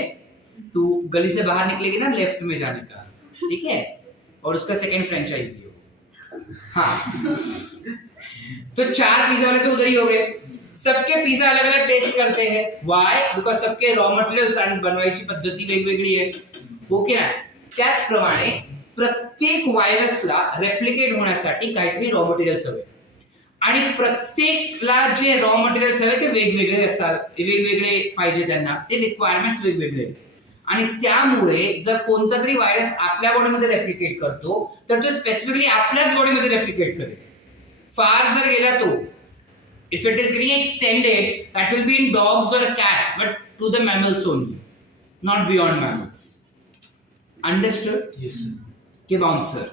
तू गली से बाहर निकलेगी ना लेफ्ट में जाने का, ठीक है? और उसका सेकंड फ्रेंचाइजी हो. हाँ, तो 4 पिज्जा वाले तो उधर ही हो गए. सबके पिज्जा अलग अलग टेस्ट करते हैं. व्हाई? बिकॉज सबके रॉ मटेरियल्स आणि बनवायची पद्धती वेगवेगळी आहे. ओके ना? त्याचप्रमाणे प्रत्येक व्हायरसला रेप्लिकेट होण्यासाठी काहीतरी रॉ मटेरियल्स हवे आणि प्रत्येकला जे रॉ मटेरियल्स हवे ते वेगवेगळे असतात. वेगवेगळे पाहिजे त्यांना, ते रिक्वायरमेंट्स वेगवेगळे. आणि त्यामुळे जर कोणता तरी व्हायरस आपल्या बॉडीमध्ये रेप्लिकेट करतो तर तो स्पेसिफिकली आपल्याच बॉडीमध्ये रेप्लिकेट करेल. फार जर गेला तो, if it is getting extended, that will be in dogs or cats, but to the mammals only, not beyond mammals. Understood? Yes, sir. Give answer.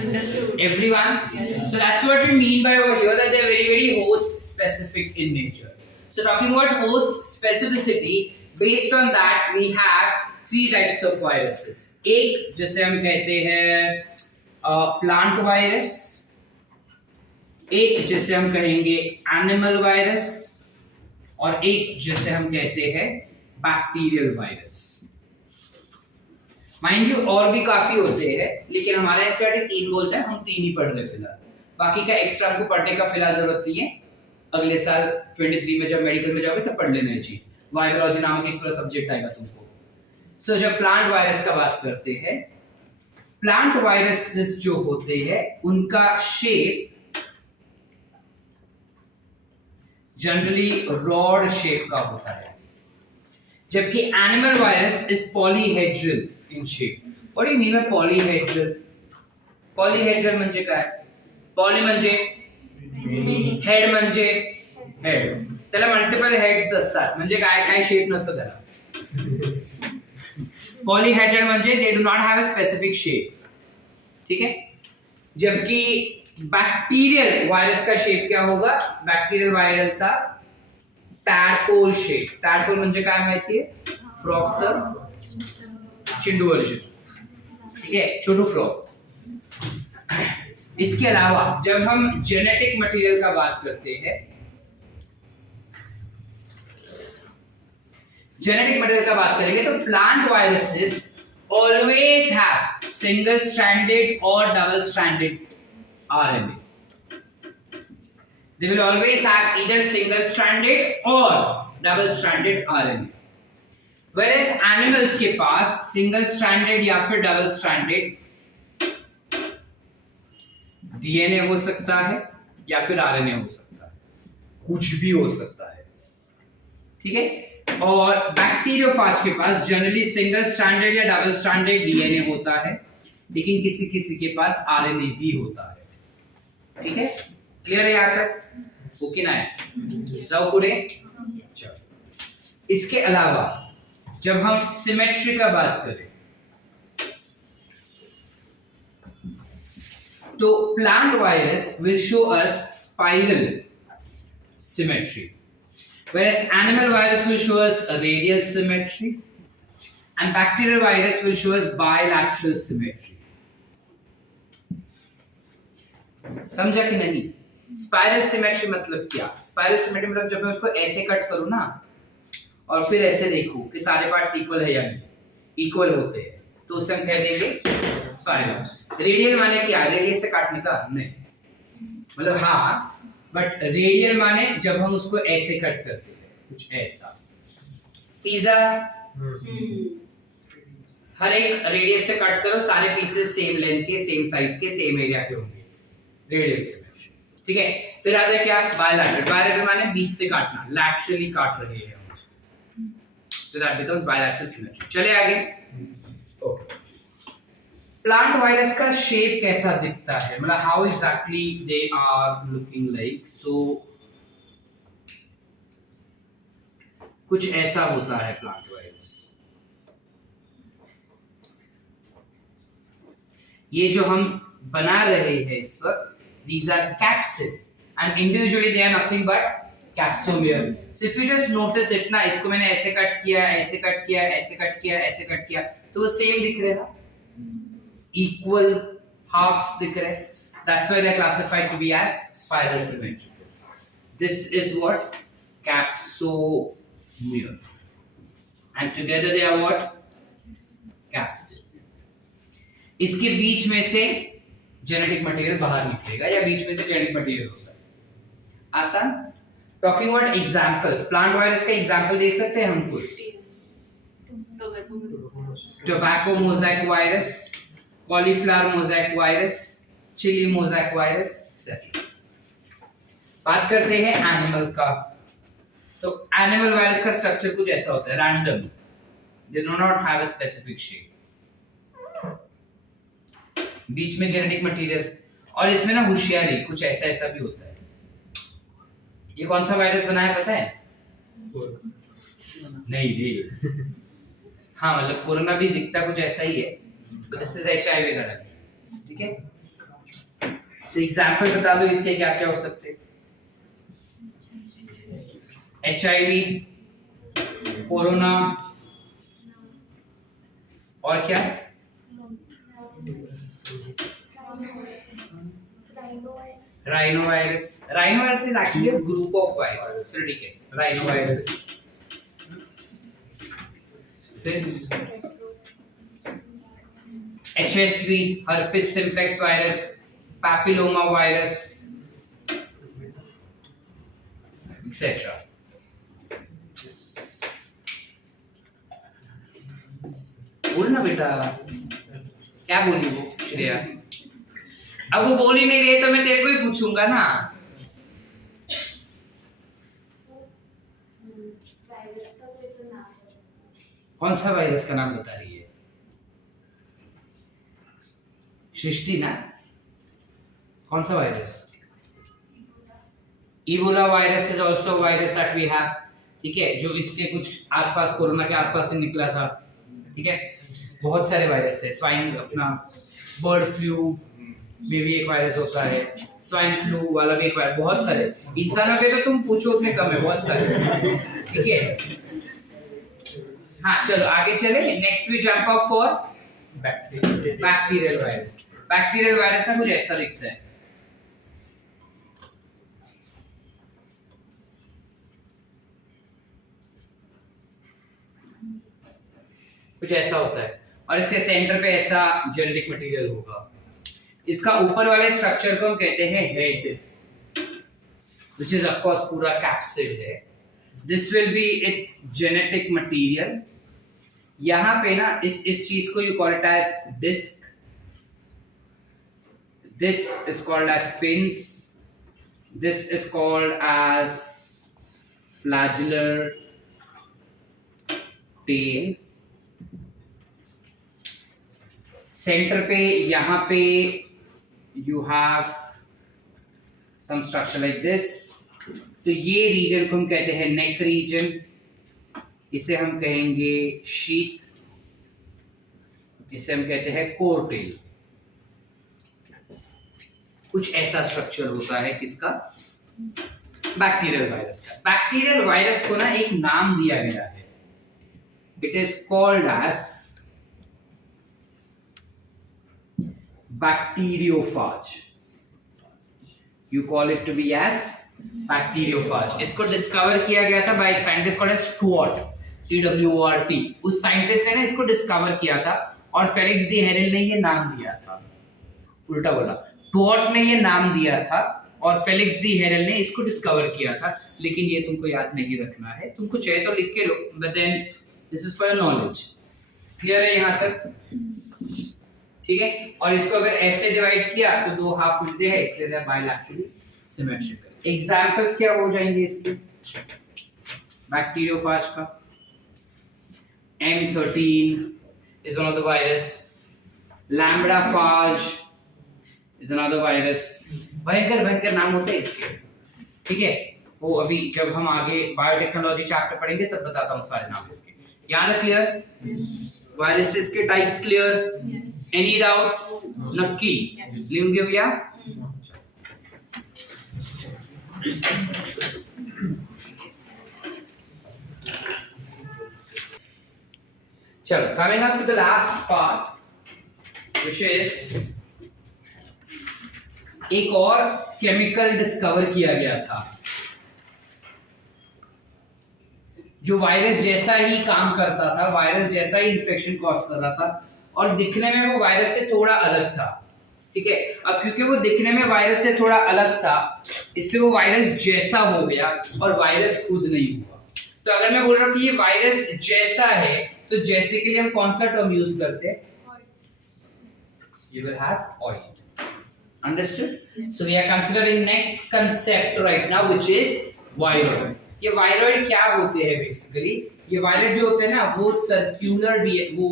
Understood. Everyone? Yes. So that's what we mean by over here, that they're very host specific in nature. So talking about host specificity, based on that we have 3 types of viruses. एक जिसे हम कहते हैं प्लांट वायरस, एक जिसे हम कहेंगे एनिमल वायरस, और एक जिसे हम कहते हैं बैक्टीरियल वायरस. माइंड यू और भी काफी होते हैं, लेकिन हमारे एनसीईआरटी 3 बोलता है, हम 3 ही पढ़ रहे फिलहाल. बाकी का एक्स्ट्रा हमको पढ़ने का फिलहाल जरूरत नहीं है. अगले साल 23 में जब मेडिकल में जाओगे तब पढ़ लेना ये चीज. वायरोलॉजी नामक एक पूरा सब्जेक्ट आएगा तुमको. सो जब प्लांट वायरस का बात करते हैं, प्लांट वायरसेस जो होते हैं उनका शेप जनरली रॉड शेप का होता है, जबकि animal virus is polyhedral in shape. What do you mean by polyhedral? Polyhedral म्हणजे काय? पॉली म्हणजे हेड, म्हणजे हेड. त्याला मल्टिपल हेड्स असतात. म्हणजे काय काय शेप नसतं त्याला. पॉलीहेड्रल म्हणजे they do not have a specific shape. ठीक है? जबकि बैक्टीरियल वायरस का शेप क्या होगा? बैक्टीरियल वायरसचा टॅडपोल शेप. टॅडपोल म्हणजे काय माहिती आहे? फ्रॉगचं चिंटू वर्जन. ठीक है? छोटू फ्रॉग. इसके अलावा जब हम जेनेटिक मटेरियल का बात करते हैं, जेनेटिक मटेरियल का बात करेंगे तो plant viruses always have single stranded और double stranded RNA. They will always have either single stranded or double stranded RNA. Whereas animals के पास single stranded या फिर double stranded DNA हो सकता है या फिर RNA हो सकता है, कुछ भी हो सकता है. ठीक है? और बैक्टीरियोफाज के पास जनरली सिंगल स्ट्रैंडेड या डबल स्ट्रैंडेड DNA होता है, लेकिन किसी किसी के पास RNA भी होता है. ठीक है? क्लियर है यहाँ तक? ओके ना है? जाओ पूरे। चलो, इसके अलावा जब हम सिमेट्री का बात करें तो plant virus will show us spiral symmetry, whereas animal virus will show us a radial symmetry and bacterial virus will show us bilateral symmetry. समझा कि नहीं? स्पाइरल सिमेट्री मतलब क्या? स्पाइरल सिमेट्री मतलब जब मैं उसको ऐसे कट करूं ना और फिर ऐसे देखूं कि सारे पार्ट्स इक्वल है या नहीं, इक्वल होते हैं, तो उसे हम कह देंगे स्पाइरल। रेडियल माने क्या? रेडियस से काटने का नहीं, मतलब हाँ, बट रेडियल माने जब हम उसको ऐसे कट करते हैं, कुछ ऐसा। पिज्जा हर एक रेडियस से कट करो, सारे पीसेस सेम लेंथ के, सेम साइज के, सेम एरिया के होंगे, रेडियल सिमेट्री। ठीक है, फिर आता है क्या? बायलैटरल। बायलैटरल माने बीच से काटना, लैटरली काट रहे हैं हम उसको, so that becomes bilateral symmetry। चले आगे। प्लांट वायरस का शेप कैसा दिखता है, मतलब how exactly they are looking like? So कुछ ऐसा होता है प्लांट वायरस। ये जो हम बना रहे हैं इस वक्त, these are capsids and individually they are nothing but capsomer। so if you just notice it ना, इसको मैंने ऐसे कट किया, ऐसे कट किया, ऐसे कट किया, ऐसे कट किया, तो वो सेम दिख रहे हैं ना, equal halves दिख रहे हैं। That's why they are classified to be as spiral symmetrical। This is what? Capsomer, and together they are what? Capsid। इसके बीच में से जेनेटिक मटेरियल बाहर निकलेगा, या बीच में से जेनेटिक मटेरियल होता है। आसान। Talking about examples, plant virus का एग्जांपल दे सकते हैं हम कोई? Tobacco mosaic virus, cauliflower mosaic virus, chilli mosaic virus, et cetera. बात करते हैं एनिमल का। तो एनिमल वायरस का स्ट्रक्चर कुछ ऐसा होता है, random, they do not have a specific shape, बीच में जेनेटिक मटेरियल, और इसमें ना होशियारी, कुछ ऐसा ऐसा भी होता है। ये कौन सा वायरस बनाया पता है? नहीं हाँ, मतलब कोरोना भी दिखता कुछ ऐसा ही है, दिस इज एचआईवी लड़क। ठीक है, सो एग्जांपल बता दो इसके क्या क्या हो सकते हैं। एचआईवी, कोरोना, और क्या? Rhinovirus. Rhinovirus is actually a group of virus. चलो ठीक है, rhinovirus. HSV, herpes simplex virus, papilloma virus, etc। बोलना बेटा, क्या बोली वो श्रेया? अब वो बोल ही नहीं रही तो मैं तेरे को ही पूछूंगा ना। कौन सा वायरस का नाम बता रही है? सृष्टि ना? कौन सा virus? Ebola virus is also virus that we have. ठीक है, जो इसके कुछ आसपास, कोरोना के आसपास से निकला था। ठीक है, बहुत सारे वायरस है। स्वाइन, अपना बर्ड फ्लू में भी एक वायरस होता है, स्वाइन फ्लू वाला भी एक वायरस, बहुत सारे। इंसानों के तो तुम पूछो उतने कम है, बहुत सारे। ठीक है, हाँ चलो आगे चले। Next we jump up for bacterial virus. Bacterial virus ना कुछ ऐसा दिखता है। कुछ ऐसा होता है, और इसके सेंटर पे ऐसा जेनेटिक मटेरियल होगा। इसका ऊपर वाले स्ट्रक्चर को हम कहते हैं head, which is of course पूरा कैप्सिड है। This will be its genetic material। यहाँ पे ना इस चीज को you call it as disc, this is called as pins, this is called as flagellar tail। Centre पे यहाँ पे you have some structure like this. तो ये रीजन को हम कहते हैं नेक रीजन, इसे हम कहेंगे शीथ, इसे हम कहते हैं कोरटेल। कुछ ऐसा स्ट्रक्चर होता है किसका, बैक्टीरियल वायरस का। बैक्टीरियल वायरस को ना एक नाम दिया गया है, it is called as bacteriophage. You call it to be as bacteriophage. इसको डिस्कवर किया गया था बाय एक साइंटिस्ट कॉल्ड स्टुअर्ट, TWRT। उस साइंटिस्ट ने ना इसको डिस्कवर किया था और फेलिक्स डी हेरेल ने ये नाम दिया था। उल्टा बोला, स्टुअर्ट ने ये नाम दिया था और फेलिक्स डी हेरेल ने इसको डिस्कवर किया था। लेकिन ये तुमको याद नहीं रखना है, तुमको चाहिए तो लिख के लो, but then this is for your knowledge. Clear है यहाँ तक? ठीक है। और इसको अगर ऐसे डिवाइड किया तो दो हाफ मिलते हैं, इसलिए they are bilaterally symmetrical. Examples क्या हो जाएंगे इसके बैक्टीरियोफाज का? M13 is one of the virus, lambdaphage is another virus। भयंकर भयंकर नाम होते हैं इसके, ठीक है। वो अभी जब हम आगे बायोटेक्नोलॉजी चैप्टर पढ़ेंगे तब बताता हूँ सारे नाम इसके। याद है? क्लियर? वायरसेस के टाइप्स क्लियर? Any doubts? नक्की लिहून घेऊया। चलो, coming up to the last part, which is एक और केमिकल डिस्कवर किया गया था जो वायरस जैसा ही काम करता था, वायरस जैसा ही इन्फेक्शन कॉज कर रहा था और दिखने में वो वायरस से थोड़ा अलग था। ठीक है। अब क्योंकि वो दिखने में वायरस से थोड़ा अलग था, इसलिए वो वायरस जैसा हो गया और वायरस खुद नहीं हुआ। तो अगर मैं बोल रहा हूं कि ये वायरस जैसा है, तो जैसे के लिए हम कौन सा टर्म यूज करते हैं? You will have oil. Understood? Yes. So we are considering next concept right now, which is viroid. ये viroid क्या होते हैं basically? ये viroid जो होते हैं ना, वो circular वो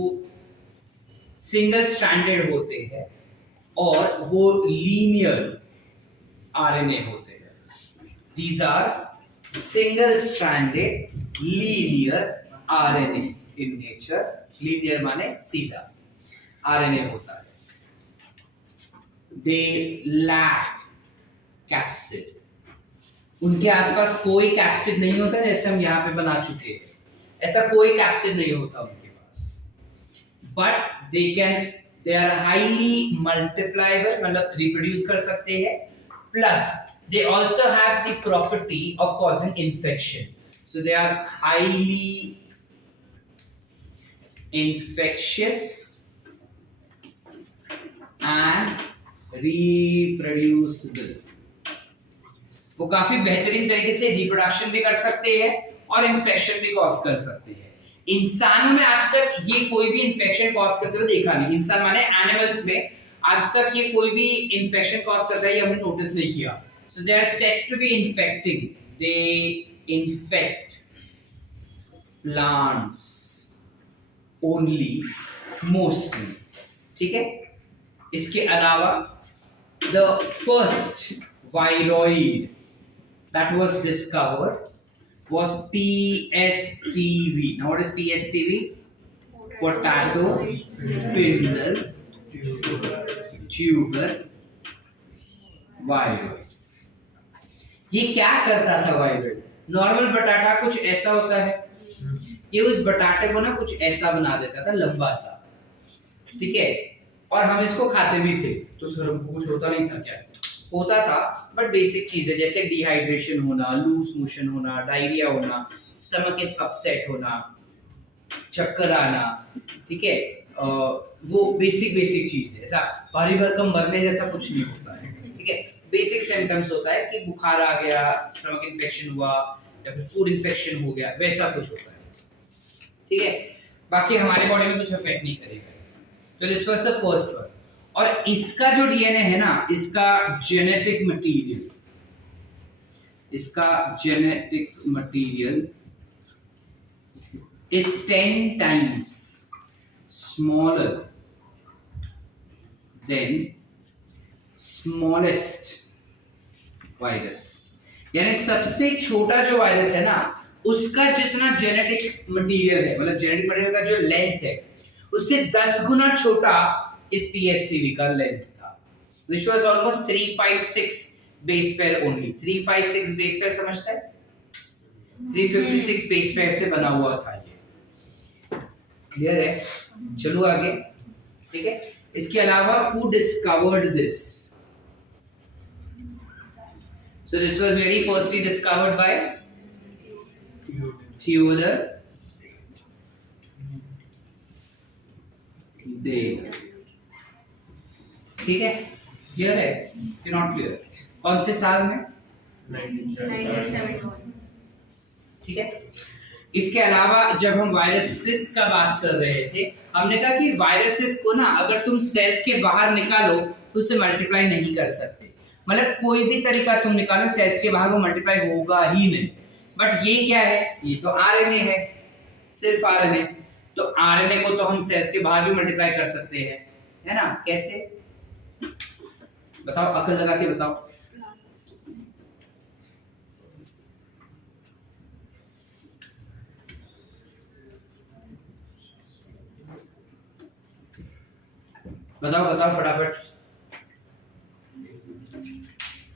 single stranded होते हैं और वो linear RNA होते हैं. These are single stranded linear RNA in nature. Linear माने सीधा RNA होता है. They lack capsid. उनके आसपास कोई कैप्सिड नहीं होता, जैसे हम यहाँ पे बना चुके हैं, ऐसा कोई कैप्सिड नहीं होता उनके पास। But they are highly multipliable, मतलब रिप्रोड्यूस कर सकते हैं, plus they also have the property of causing infection. So they are highly infectious and reproducible. वो काफी बेहतरीन तरीके से रिप्रोडक्शन भी कर सकते हैं और इन्फेक्शन भी कॉज कर सकते हैं। इंसानों में आज तक ये कोई भी इन्फेक्शन कॉज करते हुए देखा नहीं। इंसान माने एनिमल्स में आज तक ये कोई भी इन्फेक्शन कॉज करता है ये हमने नोटिस नहीं किया। So they are said to be infecting, they infect plants only, mostly. ठीक है। इसके अलावा the first viroid that was discovered was PSTV. Now what is PSTV? Potato spindle tuber virus. ये क्या करता था वायरस? नॉर्मल बटाटा कुछ ऐसा होता है, ये उस बटाटे को ना कुछ ऐसा बना देता था, लंबा सा। ठीक है। और हम इसको खाते भी थे, तो सर हमको कुछ होता नहीं था क्या? होता था, बट बेसिक चीजें जैसे डिहाइड्रेशन होना, लूज मोशन होना, डायरिया होना, स्टमक अपसेट होना, चक्कर आना। ठीक है। वो बेसिक चीज है, ऐसा भारी भरकम मरने जैसा कुछ नहीं होता है। ठीक है। बेसिक सिम्टम्स होता है कि बुखार आ गया, स्टमक इन्फेक्शन हुआ या फिर फूड इन्फेक्शन हो गया, वैसा कुछ होता है। ठीक है। बाकी हमारे बॉडी में कुछ इफेक्ट नहीं करेगा। तो this was the first one. और इसका जो डीएनए है ना, इसका genetic material is 10 times smaller than smallest virus, यानी सबसे छोटा जो वायरस है ना उसका जितना जेनेटिक मटेरियल है, मतलब जेनेटिक मटेरियल का जो लेंथ है उससे 10 गुना छोटा इस PSTV का लेंथ था, which was almost 356 base pair only. 356 base pair समझता है? 356 बेस पेयर से बना हुआ था ये। क्लियर है? चलो आगे। ठीक है, इसके अलावा who discovered this? So this was very firstly discovered by Theodore Day। ठीक है, क्लियर है कि नॉट क्लियर? कौन से साल में? 1971। ठीक है, इसके अलावा जब हम वायरसेस का बात कर रहे थे हमने कहा कि वायरसेस को ना अगर तुम सेल्स के बाहर निकालो तो उसे मल्टीप्लाई नहीं कर सकते, मतलब कोई भी तरीका तुम निकालो सेल्स के बाहर वो मल्टीप्लाई होगा ही नहीं। बट ये क्या है? ये तो आरएनए है, सिर्फ आरएनए। तो आरएनए को तो हम सेल्स के बाहर भी मल्टीप्लाई कर सकते हैं, है ना? कैसे बताओ, अकल लगा के बताओ। बताओ बताओ फटाफट।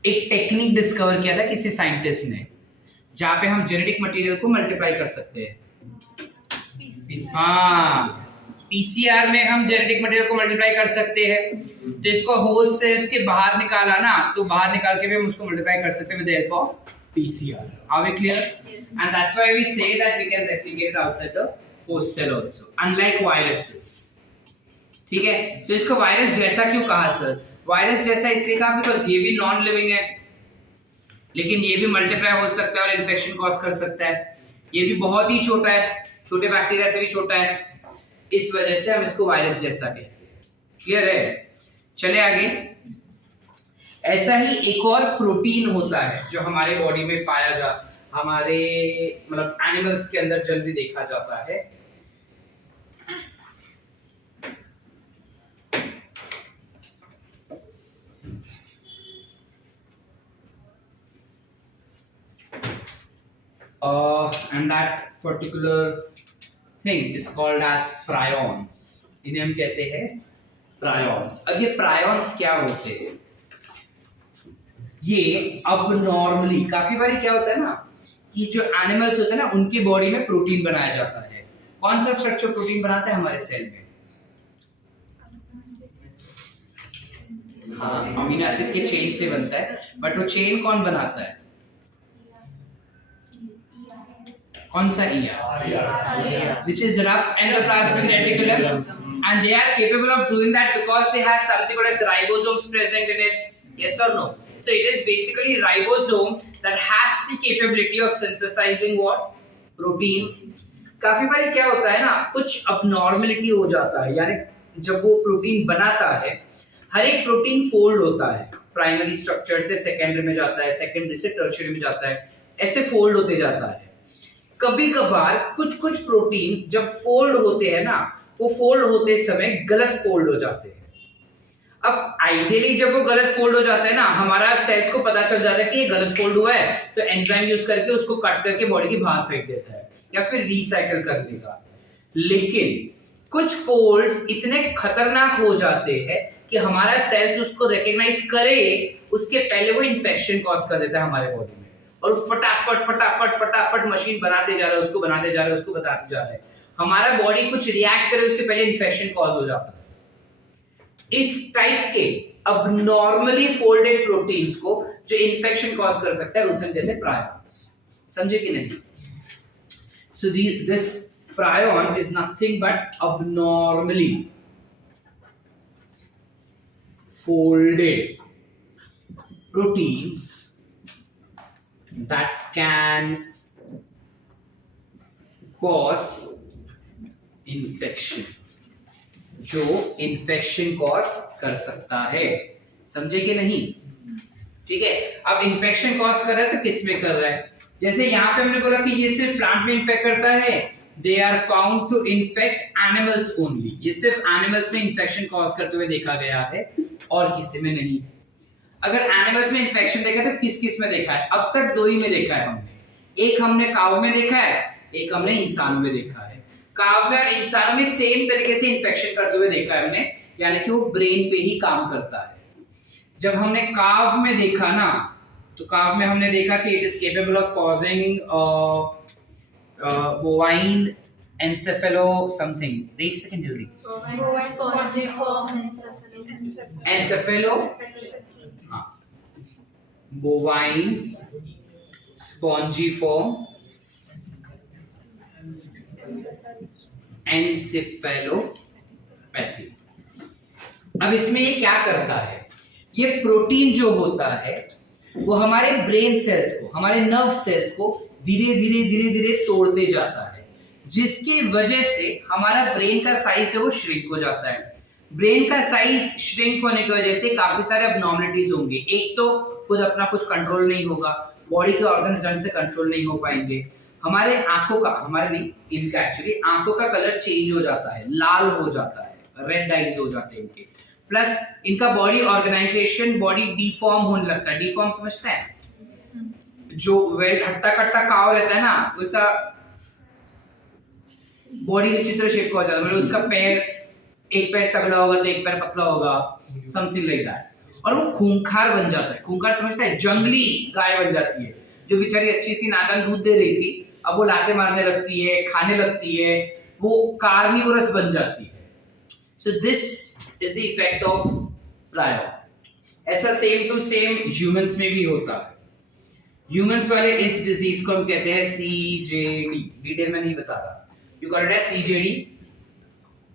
एक टेक्निक डिस्कवर किया था किसी साइंटिस्ट ने जहां पे हम जेनेटिक मटेरियल को मल्टीप्लाई कर सकते हैं। हाँ, पीसीआर में हम जेनेटिक मटेरियल को मल्टीप्लाई कर सकते हैं। तो इसको होस्ट सेल्स के बाहर निकाला ना, तो बाहर निकाल के भी हम उसको मल्टीप्लाई कर सकते हैं with the help of PCR. Are we clear? And that's why we say that we can replicate outside the host cell also, unlike viruses. ठीक है, तो इसको वायरस जैसा क्यों कहा सर? वायरस जैसा इसलिए कहा बिकॉज ये भी नॉन लिविंग है, लेकिन ये भी मल्टीप्लाई हो सकता है और इन्फेक्शन कॉज कर सकता है। ये भी बहुत ही छोटा है, छोटे बैक्टीरिया से भी छोटा है, इस वजह से हम इसको वायरस जैसा कहते हैं। क्लियर है? चले आगे। ऐसा ही एक और प्रोटीन होता है जो हमारे बॉडी में पाया जाता, हमारे मतलब एनिमल्स के अंदर जल्दी देखा जाता है। And that particular thing is called as prions। इन्हें हम कहते हैं prions। अब ये prions क्या होते हैं? ये abnormally, काफी बारी क्या होता है ना कि जो एनिमल्स होते हैं ना उनकी बॉडी में प्रोटीन बनाया जाता है। कौन सा स्ट्रक्चर प्रोटीन बनाता है हमारे सेल में? हाँ, अमीनो एसिड के चेन से बनता है, बट वो चेन कौन बनाता है? कौन सा ER? Which is rough endoplasmic reticulum, and they are capable of doing that because they have something called as ribosomes present in it. Yes or no? So it is basically ribosome that has the capability of synthesizing what? Protein. काफी बार क्या होता है ना, कुछ abnormality हो जाता है, यानी जब वो प्रोटीन बनाता है, हर एक प्रोटीन फोल्ड होता है, प्राइमरी स्ट्रक्चर से सेकेंडरी में जाता है, सेकेंडरी से टर्शियरी में जाता है, ऐसे फोल्ड होते जाता है। कभी कभार कुछ कुछ प्रोटीन जब फोल्ड होते हैं ना, वो फोल्ड होते समय गलत फोल्ड हो जाते हैं। अब आइडियली जब वो गलत फोल्ड हो जाते हैं ना, हमारा सेल्स को पता चल जाता है कि ये गलत फोल्ड हुआ है, तो एंजाइम यूज करके उसको कट करके बॉडी के बाहर फेंक देता है या फिर रिसाइकल कर देगा। लेकिन कुछ फोल्ड्स इतने खतरनाक हो जाते हैं कि हमारा सेल्स उसको रिकॉग्नाइज करे उसके पहले वो इन्फेक्शन कॉज कर देता है हमारे बॉडी में, और फटाफट फटाफट फटाफट मशीन बनाते जा रहा है, उसको बनाते जा रहा है, उसको बताते जा रहा है, हमारा बॉडी कुछ रिएक्ट करे उसके पहले इन्फेक्शन कॉज हो जाता है। इस टाइप के अबनॉर्मली फोल्डेड प्रोटीन्स को जो इन्फेक्शन कॉज कर सकता है उसे हम कहते हैं प्रायॉन्स। समझे कि नहीं? So this prion is nothing but abnormally folded proteins that can cause infection, जो इन्फेक्शन कॉज कर सकता है। समझे कि नहीं? ठीक है, अब इन्फेक्शन कॉज कर रहा है तो किस में कर रहा है? जैसे यहाँ पे हमने बोला कि ये सिर्फ प्लांट में इन्फेक्ट करता है, they are found to infect animals only. ये सिर्फ एनिमल्स में इन्फेक्शन कॉज करते हुए देखा गया है और किसी में नहीं। अगर एनिमल्स में इन्फेक्शन देखा तो किस किस में देखा है? अब तक 2 ही में देखा है हमने। एक हमने काऊ में देखा है, एक हमने इंसानों में देखा है। काऊ में और इंसानों में सेम तरीके से इन्फेक्शन करते हुए देखा है हमने, यानी कि वो ब्रेन पे ही काम करता है। जब हमने काव में देखा ना, तो काव में हमने देखा कि it is capable of causing bovine encephalo something. देख सकें जल्दी, एंसेफेलो, हाँ, बोवाइन स्पॉन्जीफॉर्म एंसेफेलोपैथी। अब इसमें ये क्या करता है? ये प्रोटीन जो होता है वो हमारे ब्रेन सेल्स को, हमारे नर्व सेल्स को धीरे धीरे तोड़ते जाता है, जिसकी वजह से हमारा ब्रेन का साइज है वो श्रिंक हो जाता है। ब्रेन का साइज श्रिंक होने की वजह से काफी सारे अबनॉर्मलिटीज होंगे। एक तो खुद अपना कुछ कंट्रोल नहीं होगा, बॉडी के ऑर्गन्स ढंग से कंट्रोल नहीं हो पाएंगे, हमारे आंखों का, हमारे नहीं, इनका एक्चुअली आंखों का कलर चेंज हो जाता है, लाल हो जाता है, रेड आईज हो जाते हैं इनके। प्लस इनका बॉडी ऑर्गेनाइजेशन, बॉडी डिफॉर्म होने लगता है। डिफॉर्म समझते हैं? जो वेल हट्टा कट्टा काव रहता है ना, वैसा बॉडी विचित्र शेप का हो जाता है। मतलब उसका पैर, एक पैर तगड़ा होगा तो एक पैर पतला होगा, समथिंग लाइक दैट। और वो खूंखार बन जाता है। खूंखार समझता है? जंगली गाय बन जाती है, जो बेचारी अच्छी सी नाटन दूध दे रही थी, अब वो लाते मारने लगती है, खाने लगती है, वो कार्निवोरस बन जाती है। So this is the effect of prion. ऐसा सेम टू सेम ह्यूमंस में भी होता है। ह्यूमंस वाले इस डिजीज को हम कहते हैं CJD। डिटेल में नहीं बता रहा, you call it as CJD।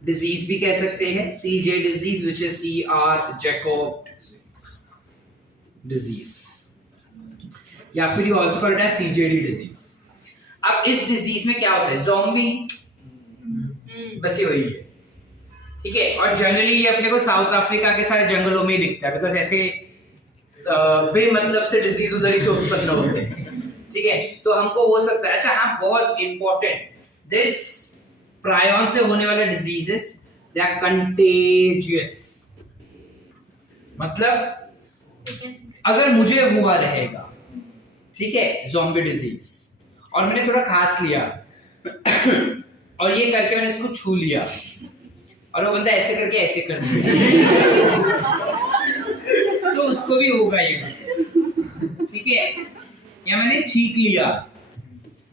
Disease भी कह सकते हैं CJ disease, which is CR Jakob disease, या फिर you also call it as CJD disease. अब इस डिजीज में क्या होता है? ज़ॉम्बी, बस ये वही है, ठीक है। और जनरली ये अपने को साउथ अफ्रीका के सारे जंगलों में ही दिखता है, बिकॉज ऐसे बेमतलब से डिजीज उधर ही से उत्पन्न होते हैं, ठीक है। तो हमको हो सकता है, अच्छा हाँ, बहुत इंपॉर्टेंट, दिस प्रायन से होने वाले डिजीजेस दे आर कंटेजियस। मतलब अगर मुझे हुआ रहेगा, ठीक है, ज़ॉम्बी डिजीज, और मैंने थोड़ा खांस लिया और ये करके मैंने इसको छू लिया, और वो बंदा ऐसे करके ऐसे कर दिया तो उसको भी होगा ये, ठीक है। या मैंने छींक लिया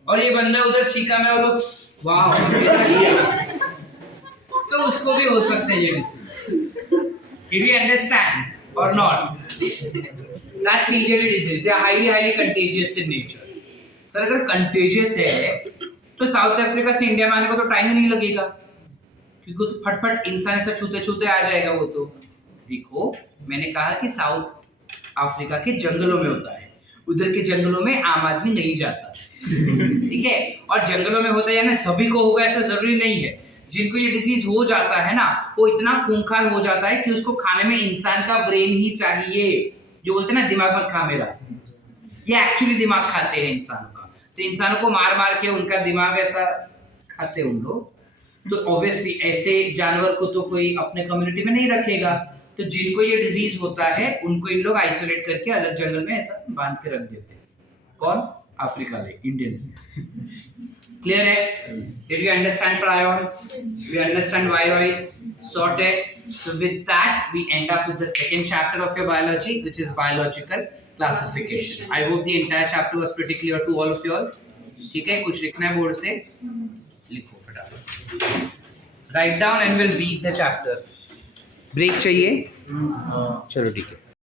और ये बंदा उधर छींका मैं, और वाह तो उसको भी हो सकता है ये disease. Did you understand or not? That's CJD disease. They are highly contagious in nature. Sir अगर कंटेजियस है तो साउथ अफ्रीका से इंडिया में आने को तो टाइम ही नहीं लगेगा, क्योंकि तो फटफट इंसान ऐसा छूते छूते आ जाएगा वो तो। देखो मैंने कहा कि साउथ अफ्रीका के जंगलों में होता है, उधर के जंगलों में आम आदमी नहीं जाता ठीक है। और जंगलों में होता है यानी सभी को होगा ऐसा जरूरी नहीं है। जिनको ये डिसीज हो जाता है ना, वो इतना खूंखार हो जाता है कि उसको खाने में इंसान का ब्रेन ही चाहिए। जो बोलते हैं ना दिमाग मत खा मेरा, ये एक्चुअली दिमाग खाते हैं इंसानों का। तो इंसानों को मार मार के उनका दिमाग ऐसा खाते हैं उन लोग। तो ऑब्वियसली ऐसे जानवर को तो कोई अपने कम्युनिटी में नहीं रखेगा, तो जिनको ये डिजीज होता है उनको इन लोग आइसोलेट करके अलग जंगल में ऐसा बांध के रख देते हैं। कौन? अफ्रीका में, इंडियंस। क्लियर है? Did you understand prions? You understand viroids? Sorted. So with that we end up with the second chapter of your biology, which is biological classification. I hope the entire chapter was pretty clear to all of you all. ठीक है, कुछ लिखना है बोर्ड से लिखो फटाफट। Write down and we'll read the chapter. Break चाहिए? चलो ठीक है।